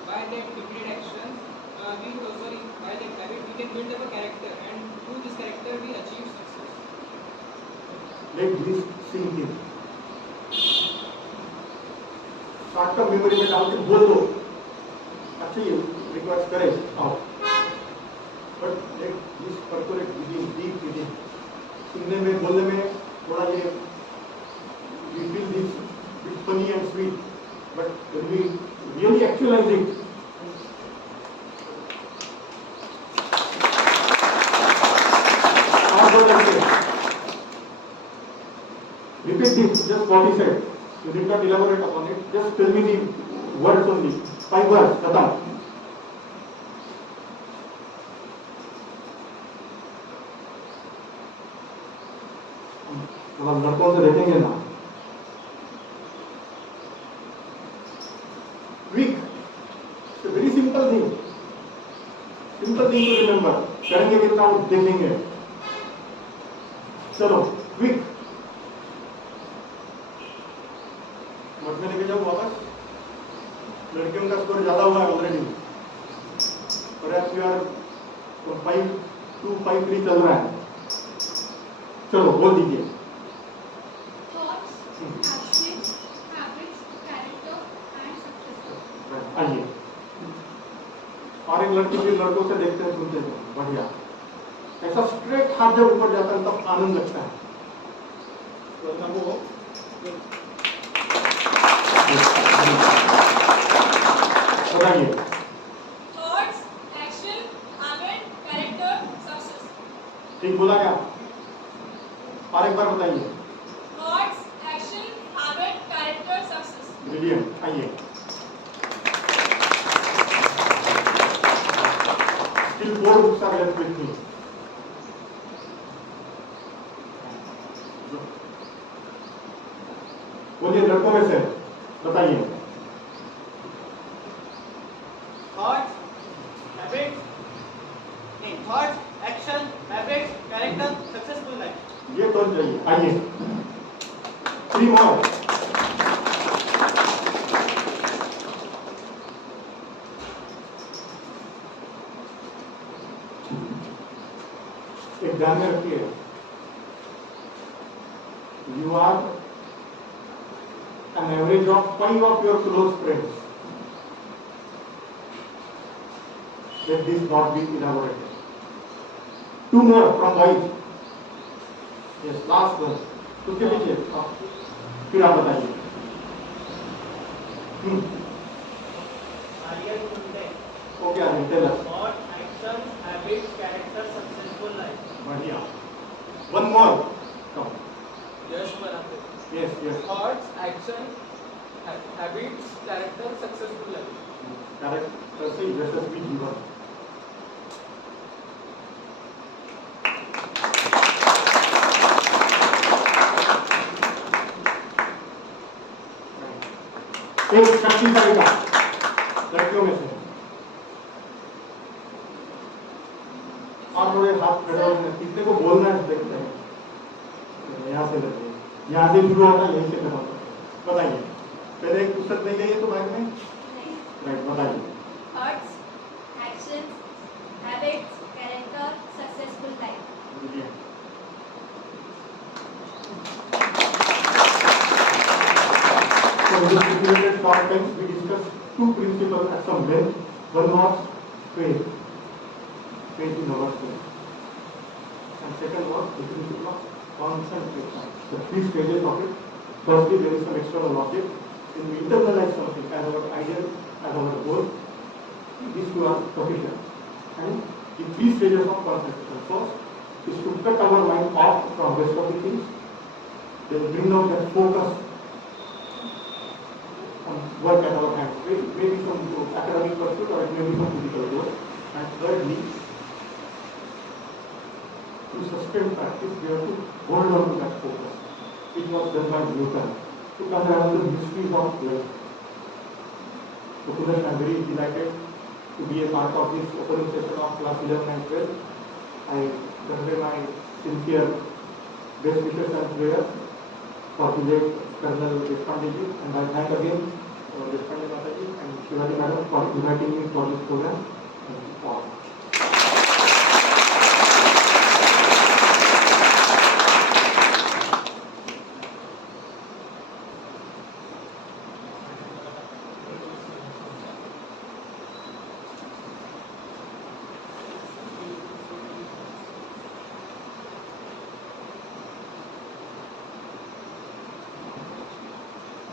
by that repeated actions, by that habit, we can build up a character, and through this character, we achieve success. Let this sink in. Short term memory में डाल के बोल दो, अच्छा ये request करे आओ, but let this percolate within, deep within. सुनने में बोलने में थोड़ा ये we feel this bit funny and sweet, but when we really actualize it, repeat this, just what he said. You did not elaborate upon it. Just tell me the words only. 5 words. Khatam. अब हम लड़कों से देखेंगे ना. Quick. It's a very simple thing. Simple thing to remember. करेंगे कितना देखेंगे. चलो, quick. मत में लेके जाओ वापस. लड़कियों का स्कोर ज्यादा हुआ है ऑलरेडी. परहैप्स यू आर 5-2-5-3 चल रहा है. चलो बोल दीजिए. Thoughts, actions, habits, character and success. आइए. और एक लड़की फिर लड़कों से देखते हैं, सुनते हैं. बढ़िया. ऐसा स्ट्रेट हाथ जब ऊपर जाता है तब आनंद लगता है. वरना वो बताइए. Thoughts, action, habit, character, success. ठीक बोला क्या? और एक बार बताइए. Thoughts, action, habit, character, success. Brilliant. आइए. Still 4 books are left with me. बोलिए लड़कों में से बताइए. Thoughts, habits, thoughts, action, habits, character, successful life. ये तो चाहिए. आइए. 3 more. एक ध्यान में रखिए. You are an average of 5 of your close friends. Let this not be elaborated. 2 more from boys. Yes, last one. उसके पीछे फिर आप बताइए. Okay, Arvind, tell us. Thought, action, habits, character, successful life. बढ़िया. One more. Come. यश बनाते. Yes, yes. Thoughts, action, habits, character, successful life. Character से यशस्वी जीवन. एक शक्ति करेगा लड़कियों में से. और थोड़े हाथ खड़े होने. कितने को बोलना है देखते हैं. यहाँ से लगे. यहाँ से शुरू होता है, यहीं से खत्म होता है. बताइए. पहले एक पुस्तक नहीं गई है तो बैग में. राइट, बताइए. Thoughts, actions, habits, character, successful life. So in this stipulated short times we discussed 2 principles at some length. One was faith, faith in ourselves, and second was the principle of concentration. The 3 stages of it. Firstly, there is some external logic. When we internalize something as our ideal, as our goal, these 2 are sufficient. And the 3 stages of concentration. First is to cut our mind off from rest of the things, then bring out that focus on work at our hands. Maybe some academic pursuit or it may be some physical goal. And thirdly, to sustain practice, we have to hold on to that focus. It was done by Newton to unravel the mysteries of life. So today I am very delighted to be a part of this opening session of class 11 and 12. I convey my sincere best wishes and prayers for the late Colonel Deshpande ji, and I thank again Deshpande Mataji and Shiwalee Madam for inviting me for this program. Thank you all.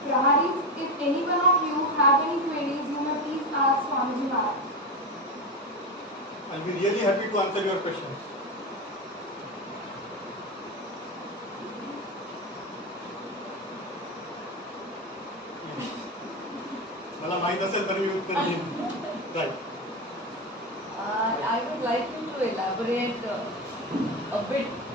Praharis, if any one of you have any queries, you may please ask Swami Maharaj. I'll be really happy to answer your questions. मला माहित असेल तर मी उत्तर देईन. Right. I would like you to elaborate a bit